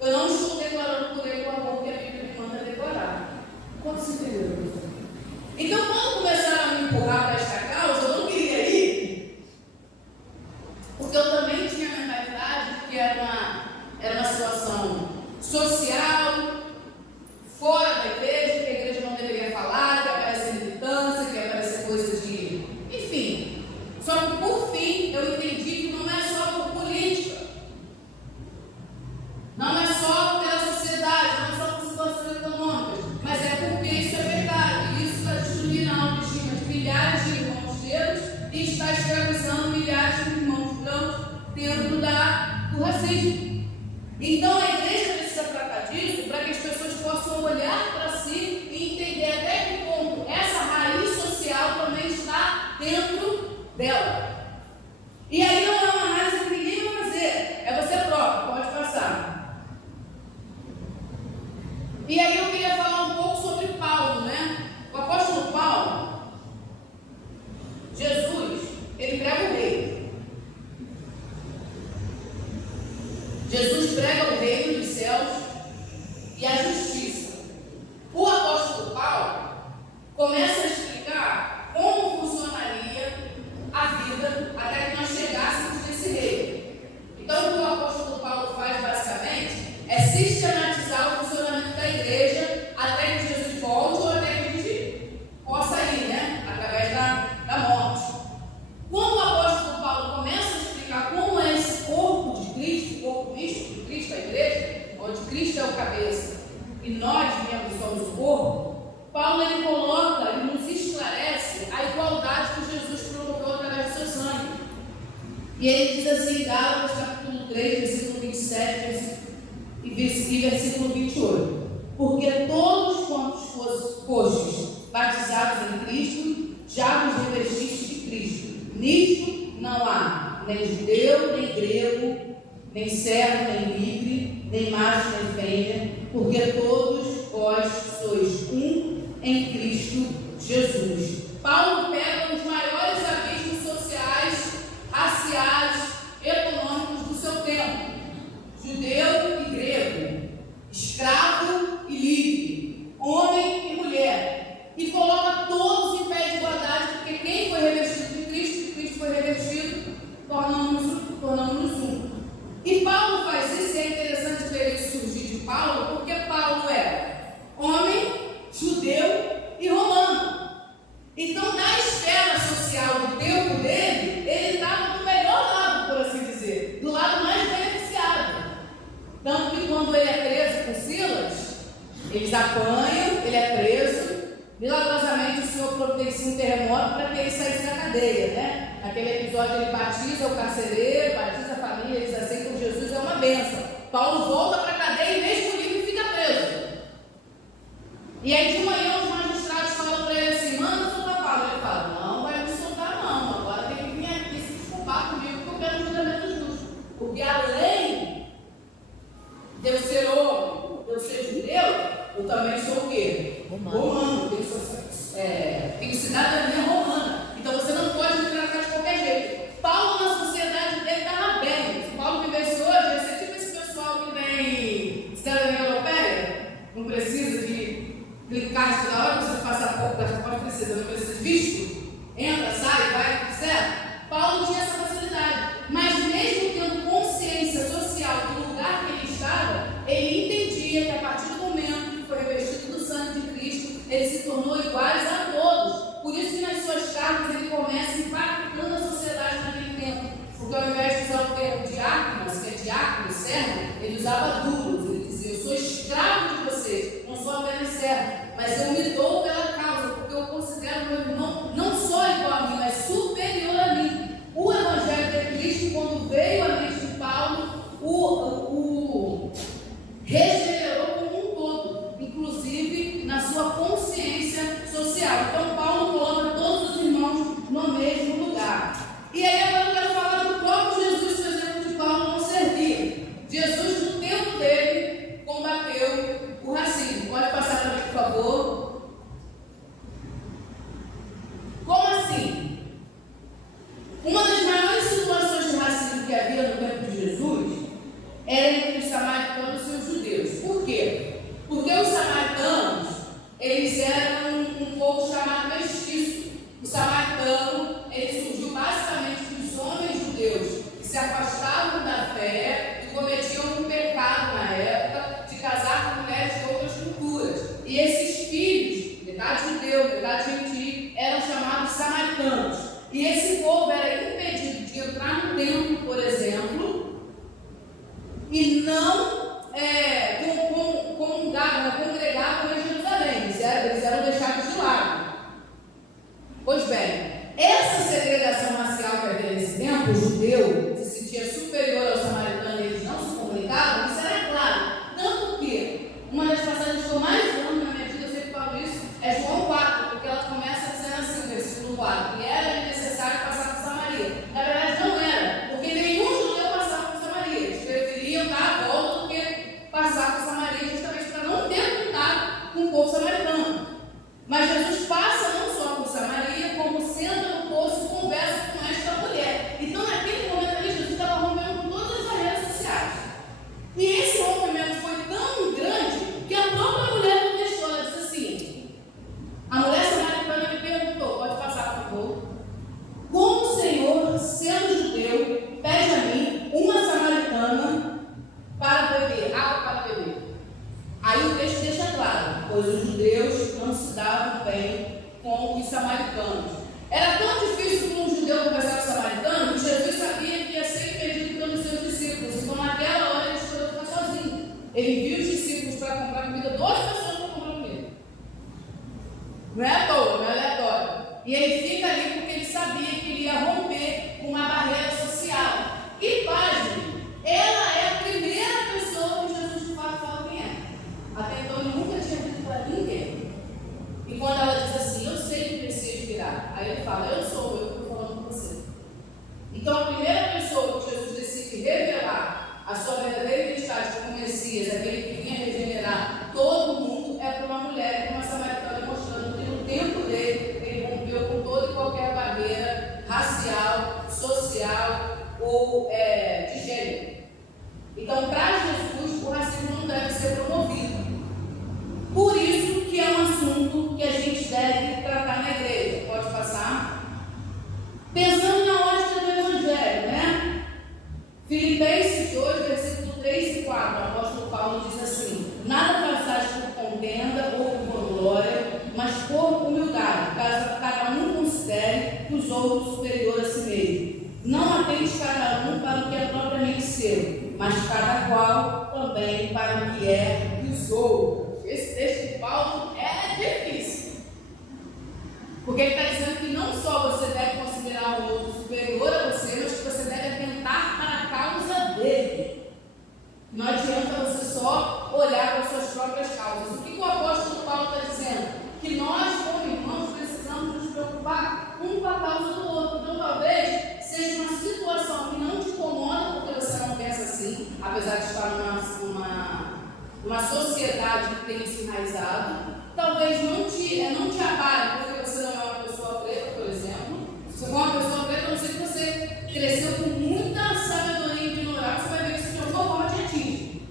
eu não estou declarando por ele o amor que a Bíblia me manda declarar. Quando se entendeu? Então, quando começaram a me empurrar para esta causa, eu não queria ir, porque eu também tinha a mentalidade de que era uma situação social, fora da igreja, que a igreja não deveria falar, que ia aparecer militância, que ia aparecer coisas de... enfim. Só que, por fim, eu entendi que não é só por política, não é só pela sociedade, não é só por situações econômicas, mas é porque isso é pecado, e isso está destruindo a autoestima de milhares de irmãos negros e está escravizando milhares de irmãos brancos dentro do racismo. Então a igreja precisa tratar disso para que as pessoas possam olhar para si e entender até que ponto essa raiz social também está dentro dela. E aí não é uma análise que ninguém vai fazer, é você próprio, pode passar. E ele diz assim, Gálatas capítulo 3, versículo 27 e versículo 28. Porque todos quantos fostes batizados em Cristo, já vos revestistes de Cristo. Nisto não há nem judeu, nem grego, nem servo, nem livre, nem macho, nem fêmea, porque todos vós sois um em Cristo Jesus. Paulo pega os maiores abismos sociais, raciais, econômicos do seu tempo: judeu e grego, escravo e livre, homem e mulher, e coloca todos em pé de igualdade, porque quem foi revestido de Cristo, Cristo foi revestido, tornamos um. E Paulo faz isso, e é interessante ver isso surgir de Paulo, porque Paulo era homem, judeu e romano. Então, na esfera social do tempo dele, ele estava do melhor lado, por assim dizer, do lado mais beneficiado. Tanto que quando ele é preso por Silas, eles apanham, ele é preso, milagrosamente o Senhor providencia um terremoto para que ele saísse da cadeia, né? Naquele episódio ele batiza o carcereiro, batiza a família, eles aceitam Jesus, é uma bênção. Paulo volta para a cadeia e mesmo livre fica preso. E aí de manhã os magistrados falam para ele assim, manda soltar Paulo. Ele fala, não vai me soltar não, agora tem que vir aqui se desculpar comigo porque eu quero um julgamento justo. Porque além de eu ser homem, de eu ser judeu, eu também sou o quê? Romano. Tenho cidadania romana. Então você não pode me tratar de qualquer jeito. Paulo na sociedade dele estava bem. Se Paulo vivesse hoje, ia ser tipo esse pessoal que vem cidadania europeia, não precisa de clicar toda hora, precisa de passaporte, precisa, não precisa de visto, entra, sai, vai, o que quiser. Paulo tinha essa facilidade, mas mesmo tendo consciência social do lugar que ele estava, ele entendia que a partir do momento que foi revestido do sangue de Cristo, ele se tornou iguais a todos. Por isso que nas suas cartas ele começa impactando a sociedade naquele tempo, porque ao invés de usar o termo diáconos, que é diácono, servo, ele usava duros. Ele dizia, eu sou escravo de vocês, não sou apenas servo, mas eu me dou pela causa, porque eu considero meu irmão não só igual a mim, mas superior a mim. O Evangelho de Cristo, quando veio à mente de Paulo, o regenerou como um todo, inclusive na sua consciência social. Então Paulo coloca todos os irmãos no mesmo lugar. E aí agora eu quero falar do próprio Jesus, por exemplo, de Paulo não servia. Jesus, no tempo dele, combateu o racismo. Pode passar para mim, por favor. Como assim? Uma das maiores situações de racismo que havia no tempo de Jesus era entre os samaritanos e os judeus. Por quê? Porque os samaritanos, eles eram um povo chamado mestiço. O samaritano, ele surgiu basicamente dos homens judeus que se afastavam da fé e cometiam um pecado na época de casar com mulheres de outras culturas. E esses filhos, metade judeu, metade gentil, eram chamados samaritanos. E esse povo era impedido de entrar no templo, por exemplo, e não congregavam em Jerusalém. Eles eram deixados de lado. Pois bem, essa segregação racial que havia nesse tempo, o judeu se sentia superior ao samaritano e eles não se comunicavam, isso era claro. Tanto que uma das passagens que eu mais amo na minha vida, eu sempre falo isso, é João 4, porque ela começa dizendo assim, no versículo 4, que era necessário passar por Samaria. Na verdade não era, porque nenhum judeu passava por Samaria. Eles preferiam dar a volta do que passar por Samaria, justamente para não ter contato com o povo samaritano. Mas Jesus passa não só por Samaria, como senta no poço e conversa com esta mulher. Então naquele momento ele fala, eu sou eu que estou falando com você. Então, a primeira pessoa que Jesus decide revelar a sua verdadeira identidade como Messias, aquele que vinha regenerar todo mundo, é para uma mulher, para uma samaritana, mostrando que no tempo dele, ele rompeu com toda e qualquer barreira racial, social ou de gênero. Então, para Jesus, o racismo não deve ser promovido. Por isso que é um assunto que a gente deve tratar na igreja. Pode passar? Pensando na ótica do Evangelho, né? Filipenses 2, versículo 3 e 4, o apóstolo Paulo diz assim: nada façais por contenda ou por glória, mas por humildade, caso cada um considere os outros superior a si mesmo. Não atente cada um para o que é propriamente seu, mas cada qual também para o que é dos outros. Esse texto de Paulo é difícil, porque ele está dizendo que não só você deve considerar o outro superior a você, mas que você deve atentar para a causa dele. Não adianta você só olhar para as suas próprias causas. O que o apóstolo Paulo está dizendo? Que nós, como irmãos, precisamos nos preocupar um com a causa do outro. Então, talvez seja uma situação que não te incomoda porque você não pensa assim, apesar de estar numa sociedade que tem isso enraizado. Talvez não te abale porque você não é uma pessoa preta, por exemplo. Se você for uma pessoa preta, a não ser que você cresceu com muita sabedoria e ignorância, você vai ver que isso de alguma forma te atinge.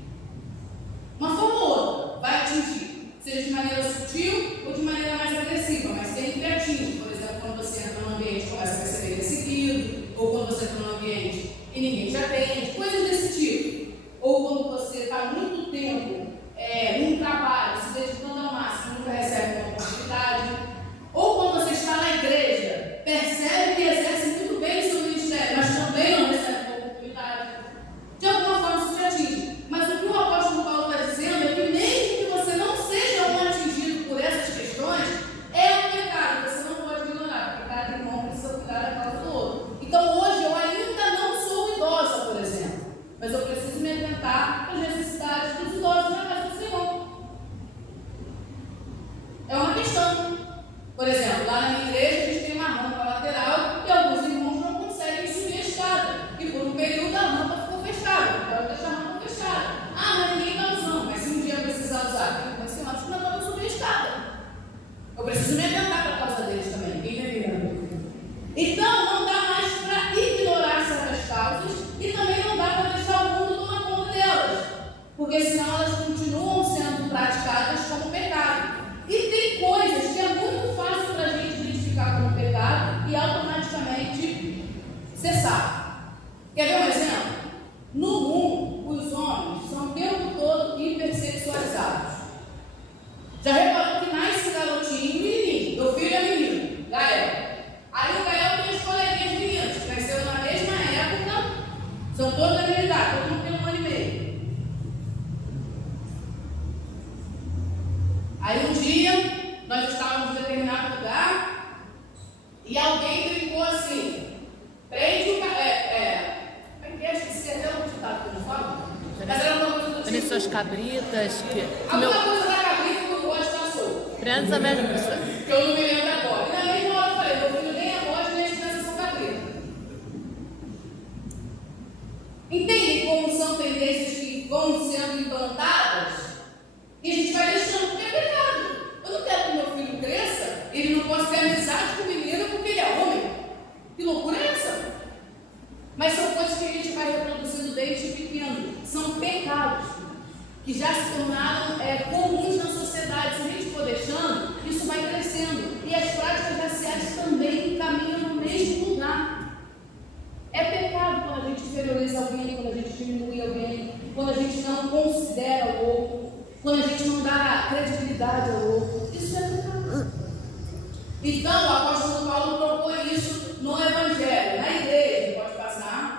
Uma forma ou outra vai atingir, seja de maneira sutil ou de maneira mais agressiva, mas sempre atinge. Por exemplo, quando você entra num ambiente e começa a ser perseguido, ou quando você entra num ambiente e ninguém te atende, coisas desse tipo. Ou quando você está muito tempo num trabalho, se dedicando ao máximo, nunca recebe uma oportunidade. Ou quando você está na igreja, percebe que exerce muito bem o seu ministério, mas também não recebe uma oportunidade. De alguma forma isso te atinge. Mas o que o apóstolo Paulo está dizendo é que mesmo que você não seja um atingido por essas questões, é um pecado, você não pode ignorar, porque cada irmão precisa cuidar da causa do outro. Então hoje eu ainda não sou idosa, por exemplo, mas eu preciso me atentar às necessidades dos idosos na casa do Senhor. É uma questão. Por exemplo, lá na minha igreja a gente tem uma rampa lateral e alguns irmãos não conseguem subir a escada. E por um período a rampa ficou fechada. Eu quero deixar a rampa fechada. Ah, mas ninguém está usando. Mas se um dia eu precisar usar, tem senhoras que não vão subir a escada. Eu preciso me atentar para a causa deles também. Ninguém está entendendo. Então não dá mais para ignorar certas causas e também não dá para deixar o mundo tomar conta delas. Porque senão elas continuam sendo praticadas como pecado. E tem coisas que é muito fácil para a gente identificar como pecado e automaticamente cessar. Quer ver um exemplo? No mundo, os homens são o tempo todo hipersexualizados. Já reparou que nasce garotinho, menino, meu filho é menino, Gael. Aí o Gael tem as coleguinhas meninas, que nasceram na mesma época, são todas da mesma idade, todo mundo tem 1 ano e meio. Aí um dia, nós estávamos em determinado lugar e alguém brincou assim: prende o esqueci até o ditado que eu não falo. Mas era uma coisa do tipo. Suas cabritas. Alguma coisa da cabrita que o bode passou. Prende a mesma. Que eu não me lembro agora. E na mesma hora eu falei: meu filho nem é bode, nem as crianças são cabrita. Entende como são tendências que vão sendo implantadas? E a gente vai deixando porque é pecado. Eu não quero que meu filho cresça, ele não possa ter amizade com o menino porque ele é homem. Que loucura é essa? Mas são coisas que a gente vai reproduzindo desde pequeno. São pecados que já se tornaram comuns na sociedade. Se a gente for deixando, isso vai crescendo. E as práticas raciais também caminham no mesmo lugar. É pecado quando a gente inferioriza alguém, quando a gente diminui alguém, quando a gente não considera o outro, quando a gente não dá credibilidade ao outro. Isso é pecado. Então, o apóstolo Paulo propõe isso no Evangelho, na igreja. Pode passar.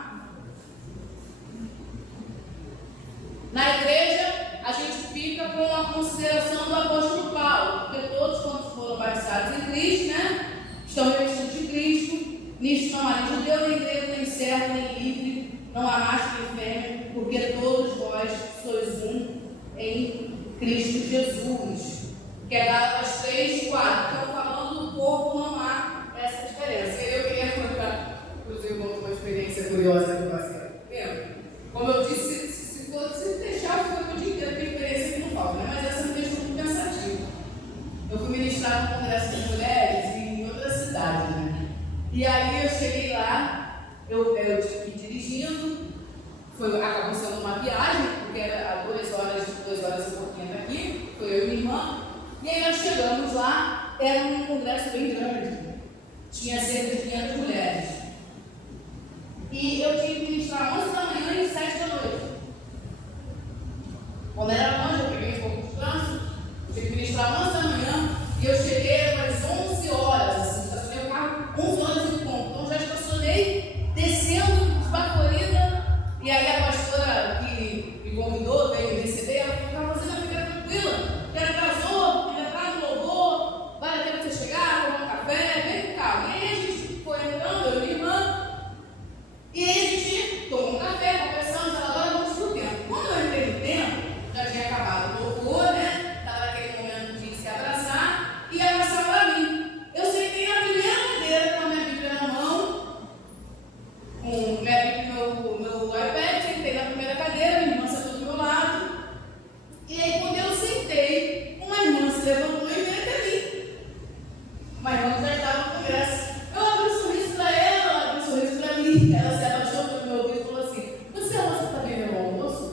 Na igreja, a gente fica com a consideração do apóstolo Paulo, porque todos, quando foram batizados em Cristo, né, estão revestidos de Cristo. Nisto não há nem judeu, nem grego, nem servo, nem livre, não há macho nem fêmea, porque todos vós sois um em Cristo Jesus. Que é Gálatas 3, 4. Então, falando do corpo, não há essa diferença. E aí eu cheguei lá, eu tive que ir dirigindo, acabou sendo uma viagem, porque era 2 horas e pouquinho daqui, foi eu e minha irmã. E aí nós chegamos lá, era um congresso bem grande, tinha cerca de 500 mulheres. E eu tinha que ministrar 11 da manhã e 7 da noite. Como era longe, eu peguei um pouco de trânsito, eu tinha que ministrar 11 da manhã e eu cheguei às 11 horas, assim, estacionei o carro 11 horas e ponto. Então já estacionei, descendo, esbaforida, e aí a pastora que me convidou, veio me receber, ela falou: você vai ficar tranquila, já atrasou, ainda está no louvor, vale a pena você chegar, tomar um café, vem com calma. E aí a gente foi entrando, eu e minha irmã, e aí a gente tomou um café, conversamos, ela agora vamos pro tempo. Quando eu entrei no tempo, já tinha acabado o louvor, né? Estava naquele momento de se abraçar, e abraçar para mim. Eu sentei na primeira cadeira com a minha Bíblia na mão, com minha Bíblia no meu iPad, sentei na primeira cadeira, minha irmã sentou do meu lado. E aí, quando eu sentei, uma irmã se levantou e veio até mim. Uma irmã que já estava no congresso. Eu abri um sorriso para ela, ela abriu um sorriso para mim. Ela se abaixou para o meu ouvido e falou assim: você é a moça que está vendendo o almoço?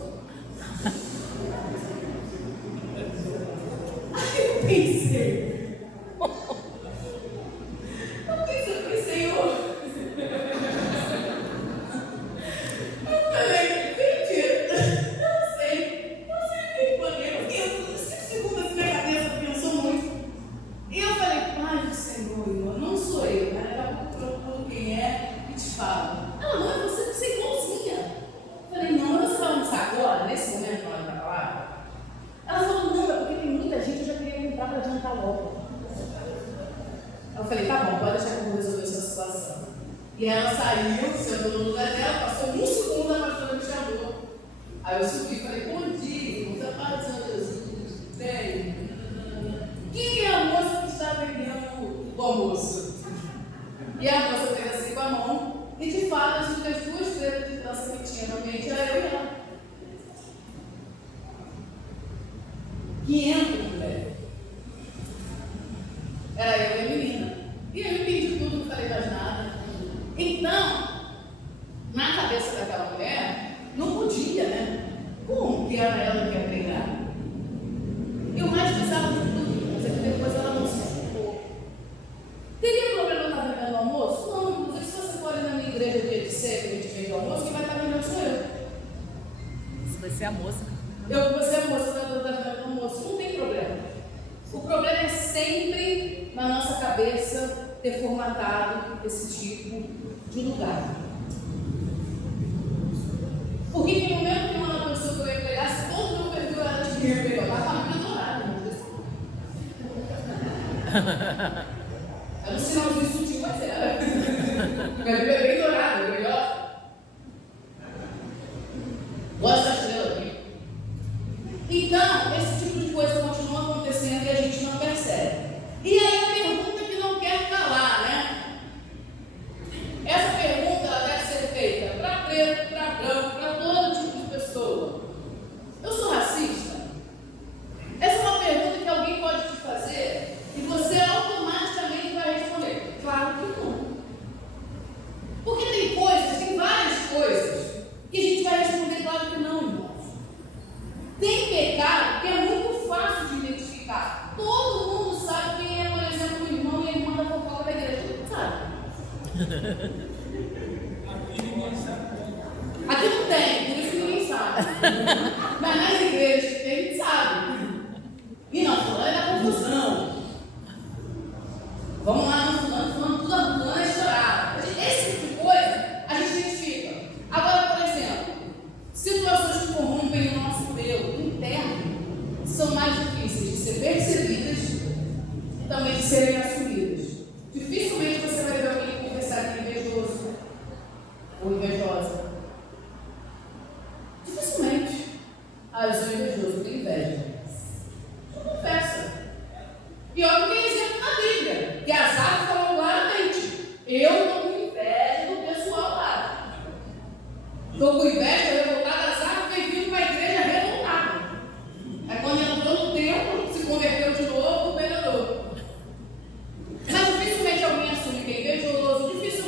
Aí eu pensei, eu falei, gente, não sei responder, porque eu 5 segundos na minha cabeça pensou muito. E eu falei: pai do Senhor, irmão, não sou eu, né? Daqui a pouco eu procuro quem é e te falo. Ela: não, é você é igualzinha. Eu falei: não, mas você vai almoçar agora, nesse momento, na hora da palavra? Ela falou: não, é porque tem muita gente, eu já queria comprar para adiantar logo. Eu falei: tá bom, pode deixar que eu vou resolver essa situação. E ela saiu, sentou no lugar dela, passou 1 segundo, a pastora me chamou. Aí eu subi e falei: bom dia, irmão, da paz de São Jesus, bem. Quem é a moça que está vendendo o almoço? E a moça fez assim com a mão, e de fato as únicas 2 pretas de trança que tinha na mente era eu e ela. 500 mulheres. Era eu e a menina. E eu entendi tudo, não falei mais nada. Então, na cabeça daquela mulher, não podia, né? Como que era ela que ia pregar? E o mais bizarro de tudo, mas é que depois ela não se explicou. Teria problema eu estar vendendo o almoço? Não, inclusive se você for ali na minha igreja dia de ceia, que a gente vende o almoço, quem vai estar vendendo sou eu. Isso vai ser a moça. Você é a moça que vai estar vendendo o almoço, não tem problema. O problema é sempre na nossa cabeça ter formatado esse tipo de lugar. Porque no momento que uma pessoa que eu ia pregar, se todo mundo perfil era de quem ia pregar, ela estava muito adorada. Era um sinalzinho sutil, mas era. Minha Bíblia é bem dourada, melhor. Gosto da estrela aqui. Então, esse tipo de coisa continua acontecendo e a gente não percebe. E aí a pergunta que não quer calar, né? Essa pergunta ela deve ser feita para preto, para branco, para todo tipo de pessoa. Eu sou racista? Essa é uma pergunta que alguém pode te fazer e você automaticamente vai responder: claro que não. Porque tem várias coisas que a gente vai responder claro que não, irmãos. Tem pecado que é muito fácil de identificar. Todo mundo sabe quem é, por exemplo, o irmão e a irmã da fofoca da igreja. Todo mundo sabe. Aqui não tem, por isso que ninguém sabe. Mas nas igrejas que tem, a gente sabe. E não, fulano é da confusão. Vamos lá no fulano tudo é estourado. Esse tipo de coisa a gente identifica. Agora, por exemplo, situações que corrompem o nosso eu interno são mais difíceis de ser percebidas e também de serem assumidas. Dificilmente você vai ver alguém confessar que é invejoso ou invejosa. Dificilmente. Ah, eu sou invejoso, eu tenho inveja. Não confessa. E olha que tem exemplo na Bíblia, que Asaf falou claramente: eu estou com inveja do pessoal lá. Estou com inveja, revoltada. Asaf veio vindo para a igreja revoltado. Aí quando entrou no templo, se converteu de novo, melhorou. Mas dificilmente alguém assume que é invejoso, dificilmente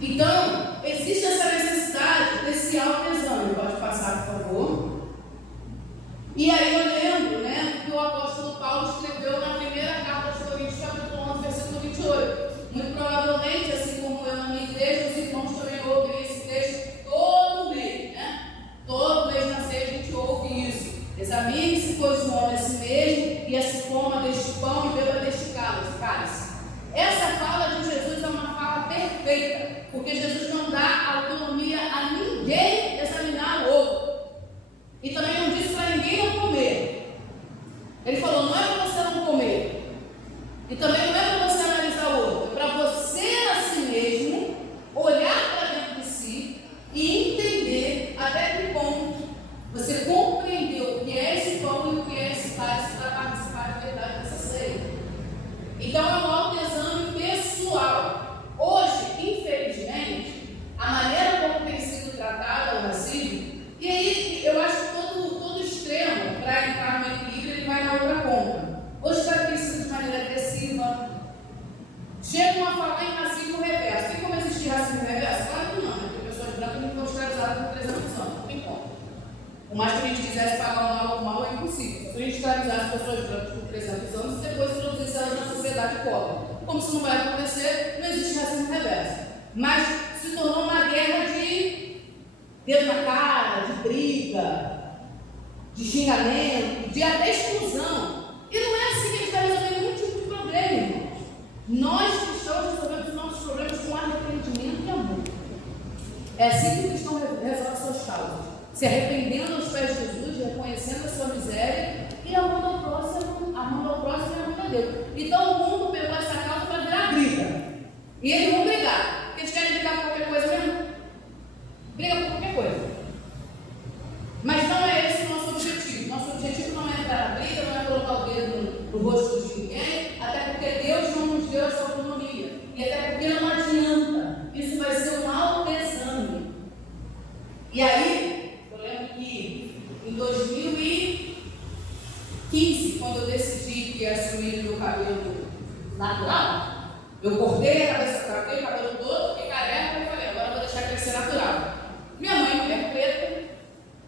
Então, existe essa necessidade desse autoexame. Pode passar, por favor. E aí eu lembro, né, que o apóstolo Paulo escreveu na primeira carta aos Coríntios, capítulo 11, versículo 28. Muito provavelmente, assim como eu na minha igreja, os irmãos também ouvem esse texto todo mês, né? Todo mês na ceia a gente ouve isso. Examine-se, pois, o homem a si mesmo, e se coma deste pão e beba deste cálice. Essa fala de Jesus é uma fala perfeita, porque Jesus não dá autonomia a ninguém examinar o outro. E também não disse para ninguém não comer. Ele falou, não é para você não comer. E também não é para você analisar o outro. É para você a si mesmo olhar para dentro de si e entender até que ponto você compreendeu o que é esse pão e o que é esse cálice para participar de verdade dessa ceia. Então é um autoexame pessoal. Hoje, infelizmente, a maneira como tem sido tratado o racismo, e aí eu acho que todo extremo para entrar no equilíbrio ele vai na outra ponta. Hoje está pensando de maneira agressiva. Chegam a falar em racismo reverso. Tem como existir racismo reverso? Claro que não, né? Porque pessoas brancas não foram escravizadas por 300 anos. Não tem como. Por mais que a gente quisesse pagar o mal com mal, é impossível. Se a gente escravizasse pessoas brancas por 300 anos e depois introduzisse elas na sociedade pobre. Como isso não vai acontecer, não existe racismo reverso. Mas se tornou uma guerra de dedo na cara, de briga, de xingamento, de até exclusão. E não é assim que a gente vai resolver nenhum tipo de problema, irmãos. Nós cristãos resolvemos os nossos problemas com arrependimento e amor. É assim que o cristão resolve suas causas. Se arrependendo aos pés de Jesus, reconhecendo a sua miséria e amando ao próximo e amando a Deus. Então o mundo pegou essa causa para virar briga. E eles vão brigar. Porque eles querem brigar por qualquer coisa mesmo? Briga por qualquer coisa. Mas não é esse o nosso objetivo. Nosso objetivo não é entrar na briga, não é colocar o dedo no rosto de ninguém, até porque Deus não nos deu essa autonomia. E até porque não adianta. Isso vai ser um autoexame. E aí, eu lembro que em 2015, quando eu decidi que ia assumir o meu cabelo natural, eu cortei a cabeça, cortei o cabelo todo, fiquei careca e falei, agora eu vou deixar crescer natural. Minha mãe, mulher preta,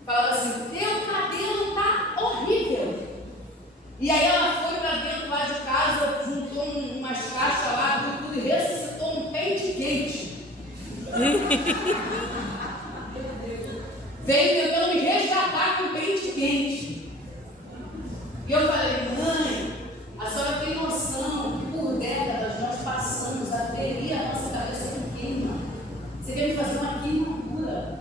falava assim, teu cabelo tá horrível. E aí ela foi para dentro lá de casa, juntou umas caixas lá, tudo, e ressuscitou um pente quente. Veio tentando me resgatar com pente quente. E eu falei, mãe, a senhora tem noção que por décadas nós passamos a ferir a nossa cabeça com queima. Você quer me fazer uma queimadura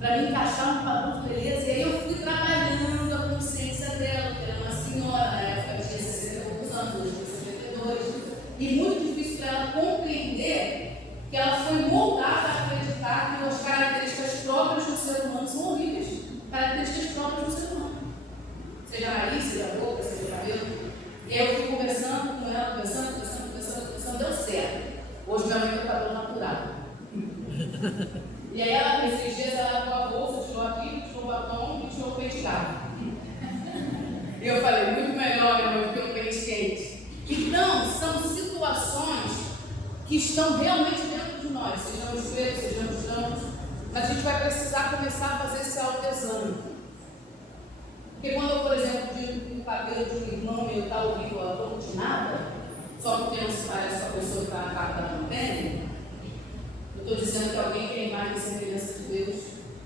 para me encaixar no padrão de beleza? E aí eu fui trabalhando a consciência dela, porque era uma senhora, na época ela tinha 60 e poucos anos, hoje tem 72. E muito difícil para ela compreender que ela foi moldada a acreditar que as características próprias do ser humano são horríveis. Características próprias do ser humano. Seja nariz, seja boca, seja cabelo. E aí eu fui conversando com ela, conversando, deu certo. Hoje minha mãe tem o cabelo natural. E aí ela, esses dias, ela tirou a bolsa, tirou aqui, tirou o batom e tirou o penteado. E eu falei, muito melhor, meu irmão, do que um pente quente. Então, são situações que estão realmente dentro de nós, sejamos pretos, sejamos brancos, mas a gente vai precisar começar a fazer esse autoexame. Porque quando eu, por exemplo, digo que o cabelo de um irmão meu está horrível a pouco de nada, só porque não se parece com a pessoa que está na capa da montanha, eu estou dizendo que alguém que é imagem e semelhança de Deus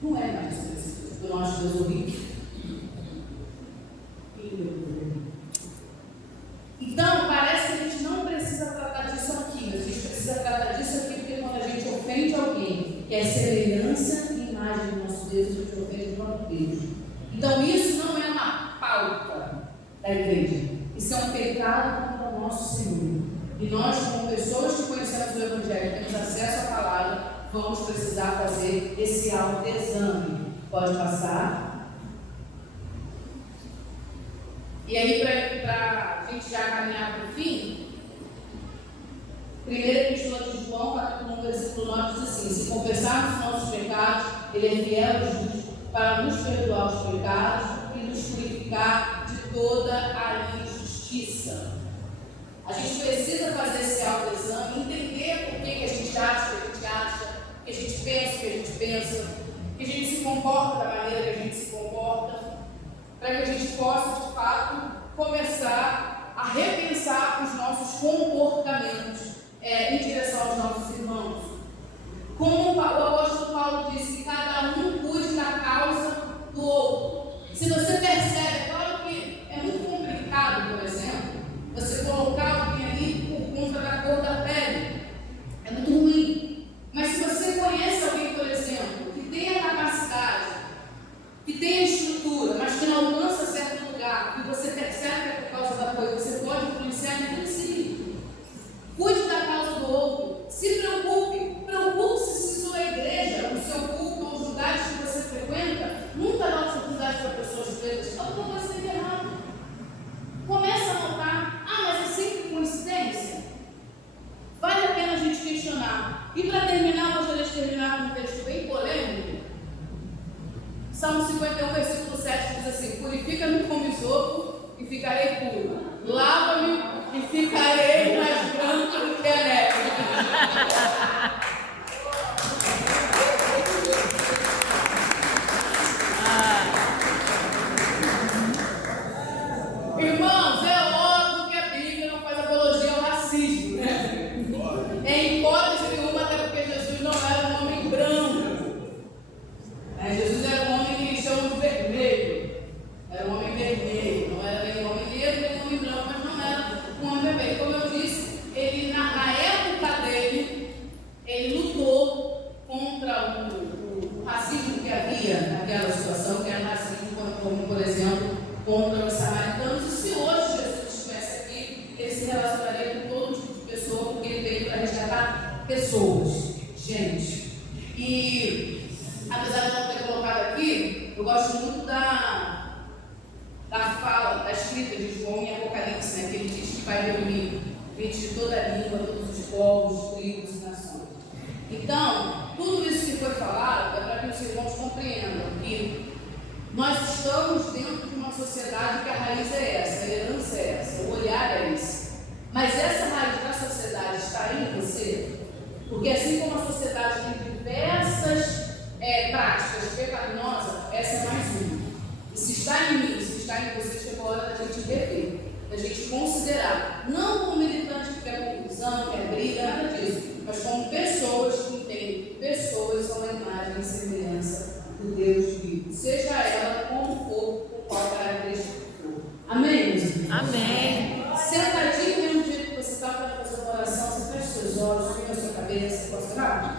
não é imagem e semelhança de Deus, porque eu não acho Deus horrível. Então, parece que a gente não precisa tratar disso aqui, mas a gente precisa tratar disso aqui porque quando a gente ofende alguém, que é semelhança e imagem do nosso Deus, a gente ofende o próprio Deus. Então, isso não é uma pauta da igreja, isso é um pecado contra o nosso Senhor. E nós, como pessoas que conhecemos o Evangelho, temos acesso à palavra, vamos precisar fazer esse autoexame. Pode passar. E aí, para a gente já caminhar para o fim, primeira epístola de João, capítulo 1, versículo 9, diz assim: se confessarmos os nossos pecados, Ele é fiel e justo para nos perdoar os pecados e nos purificar de toda a injustiça. A A gente precisa fazer esse autoexame, entender por que a gente acha o que a gente pensa o que a gente pensa, que a gente se comporta da maneira que a gente se comporta, para que a gente possa, de fato, começar a repensar os nossos comportamentos em direção aos nossos irmãos. Como o apóstolo Paulo disse, que cada um cuide da causa do outro. Se você percebe, claro que é muito complicado, por exemplo, você colocar alguém ali por conta da cor da pele. É muito ruim. Mas se você conhece alguém, por exemplo, que tem a capacidade, que tem a estrutura, mas que não alcança certo lugar, que você percebe que é por causa da cor, você pode influenciar, influencie. Cuide da causa do outro. Se preocupe. Preocupe-se se sua igreja, o seu culto ou os lugares que você frequenta, nunca dá oportunidade para pessoas pretas. Alguma coisa está errada. Começa a notar. Mas é sempre coincidência? Vale a pena a gente questionar. E para terminar, gostaria de terminar com um texto bem polêmico. Salmo 51, versículo 7 diz assim: purifica-me com isopo e ficarei puro. Lava-me e ficarei mais branco do que a neve. Irmãos, é óbvio que a Bíblia não faz apologia ao racismo, né? Em hipótese nenhuma, até porque Jesus não era um homem branco. Jesus era um homem que eles chamam de vermelho. Era um homem vermelho, não era nem um homem negro, nem um homem branco, mas não era um homem vermelho. Como eu disse, ele na época dele, ele lutou contra o racismo que havia naquela situação, que era racismo como, por exemplo, contra os samaritanos. E se hoje Jesus estivesse aqui, ele se relacionaria com todo tipo de pessoa, porque ele veio para resgatar pessoas, gente. E apesar de não ter colocado aqui, eu gosto muito da fala, da escrita de João em Apocalipse, né, que ele diz que vai reunir gente de toda a língua, todos os povos, tribos e nações. Então, tudo isso que foi falado é para que os irmãos compreendam que nós estamos dentro de uma sociedade que a raiz é essa, a herança é essa, o olhar é esse. Mas essa raiz da sociedade está em você, porque assim como a sociedade tem diversas práticas pecaminosas, essa é mais uma. E se está em mim, se está em você, chegou a hora da gente rever, da gente considerar, não como militante que quer confusão, que quer briga, nada disso, mas como pessoas que entendem que pessoas são a imagem e semelhança do Deus vivo, seja ela como for, com qual característica for. Amém, meus irmãos? Amém. Sentadinho do mesmo jeito que você está para fazer uma oração, você fecha seus olhos, fica a sua cabeça, posso orar?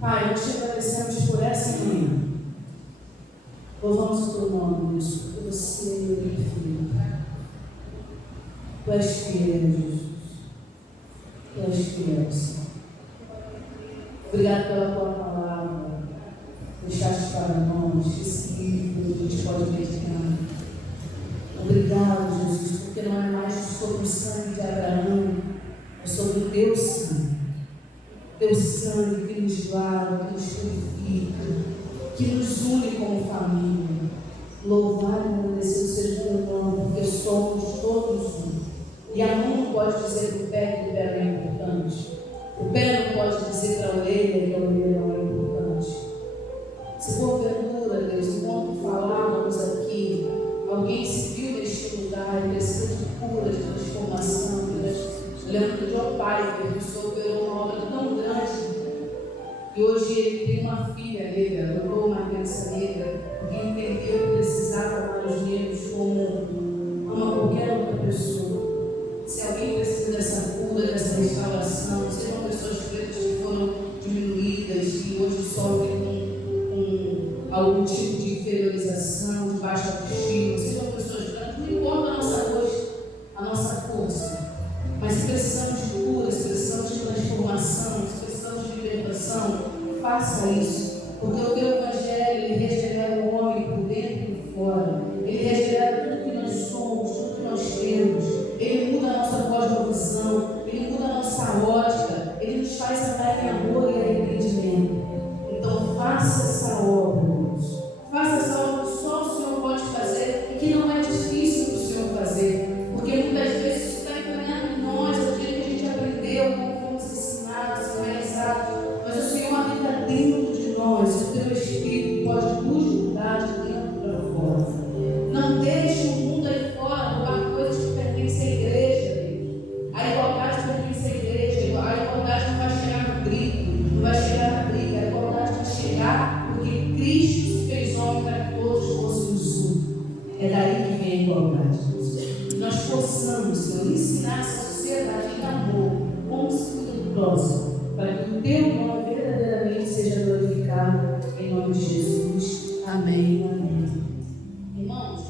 Pai, nós te agradecemos por essa manhã. Louvamos o teu nome, Deus, porque você é filho. Tu és fiel, Jesus. Tu és fiel, Senhor. Obrigado pela tua palavra. Deixaste para nós esse livro que a gente pode meditar. Obrigado, Jesus, porque não é mais sobre o sangue de Abraão, é sobre o teu sangue. Teu sangue que nos lava, que nos purifica, que nos une como família. Louvado e agradecido seja o teu nome, porque somos todos um. E a mão não pode dizer que o pé não é importante. O pé não pode dizer para a orelha que a orelha não é importante. Se porventura, Deus, enquanto falávamos aqui, alguém se viu neste lugar e precisa de cura, de transformação, lembro de um pai que Cristo operou uma obra tão grande e hoje ele tem uma filha negra, adotou uma criança negra, porque entendeu que precisava amar os negros como ama qualquer outra pessoa. Se alguém precisa dessa cura, dessa restauração, sejam pessoas pretas que foram diminuídas e hoje sofrem com algum tipo de inferiorização, de baixa autoestima, sejam pessoas brancas, não importa a nossa voz, a nossa força. Mas se precisamos de cura, se precisamos de transformação, se precisamos de libertação, faça isso. Porque o teu Evangelho, ele regenera o homem por dentro e por fora. Ele regenera tudo que nós somos, tudo que nós temos. educação, Senhor, ensinar essa sociedade em amor, como se cuida do próximo, para que o teu nome verdadeiramente seja glorificado, em nome de Jesus. Amém. Amém. Irmãos,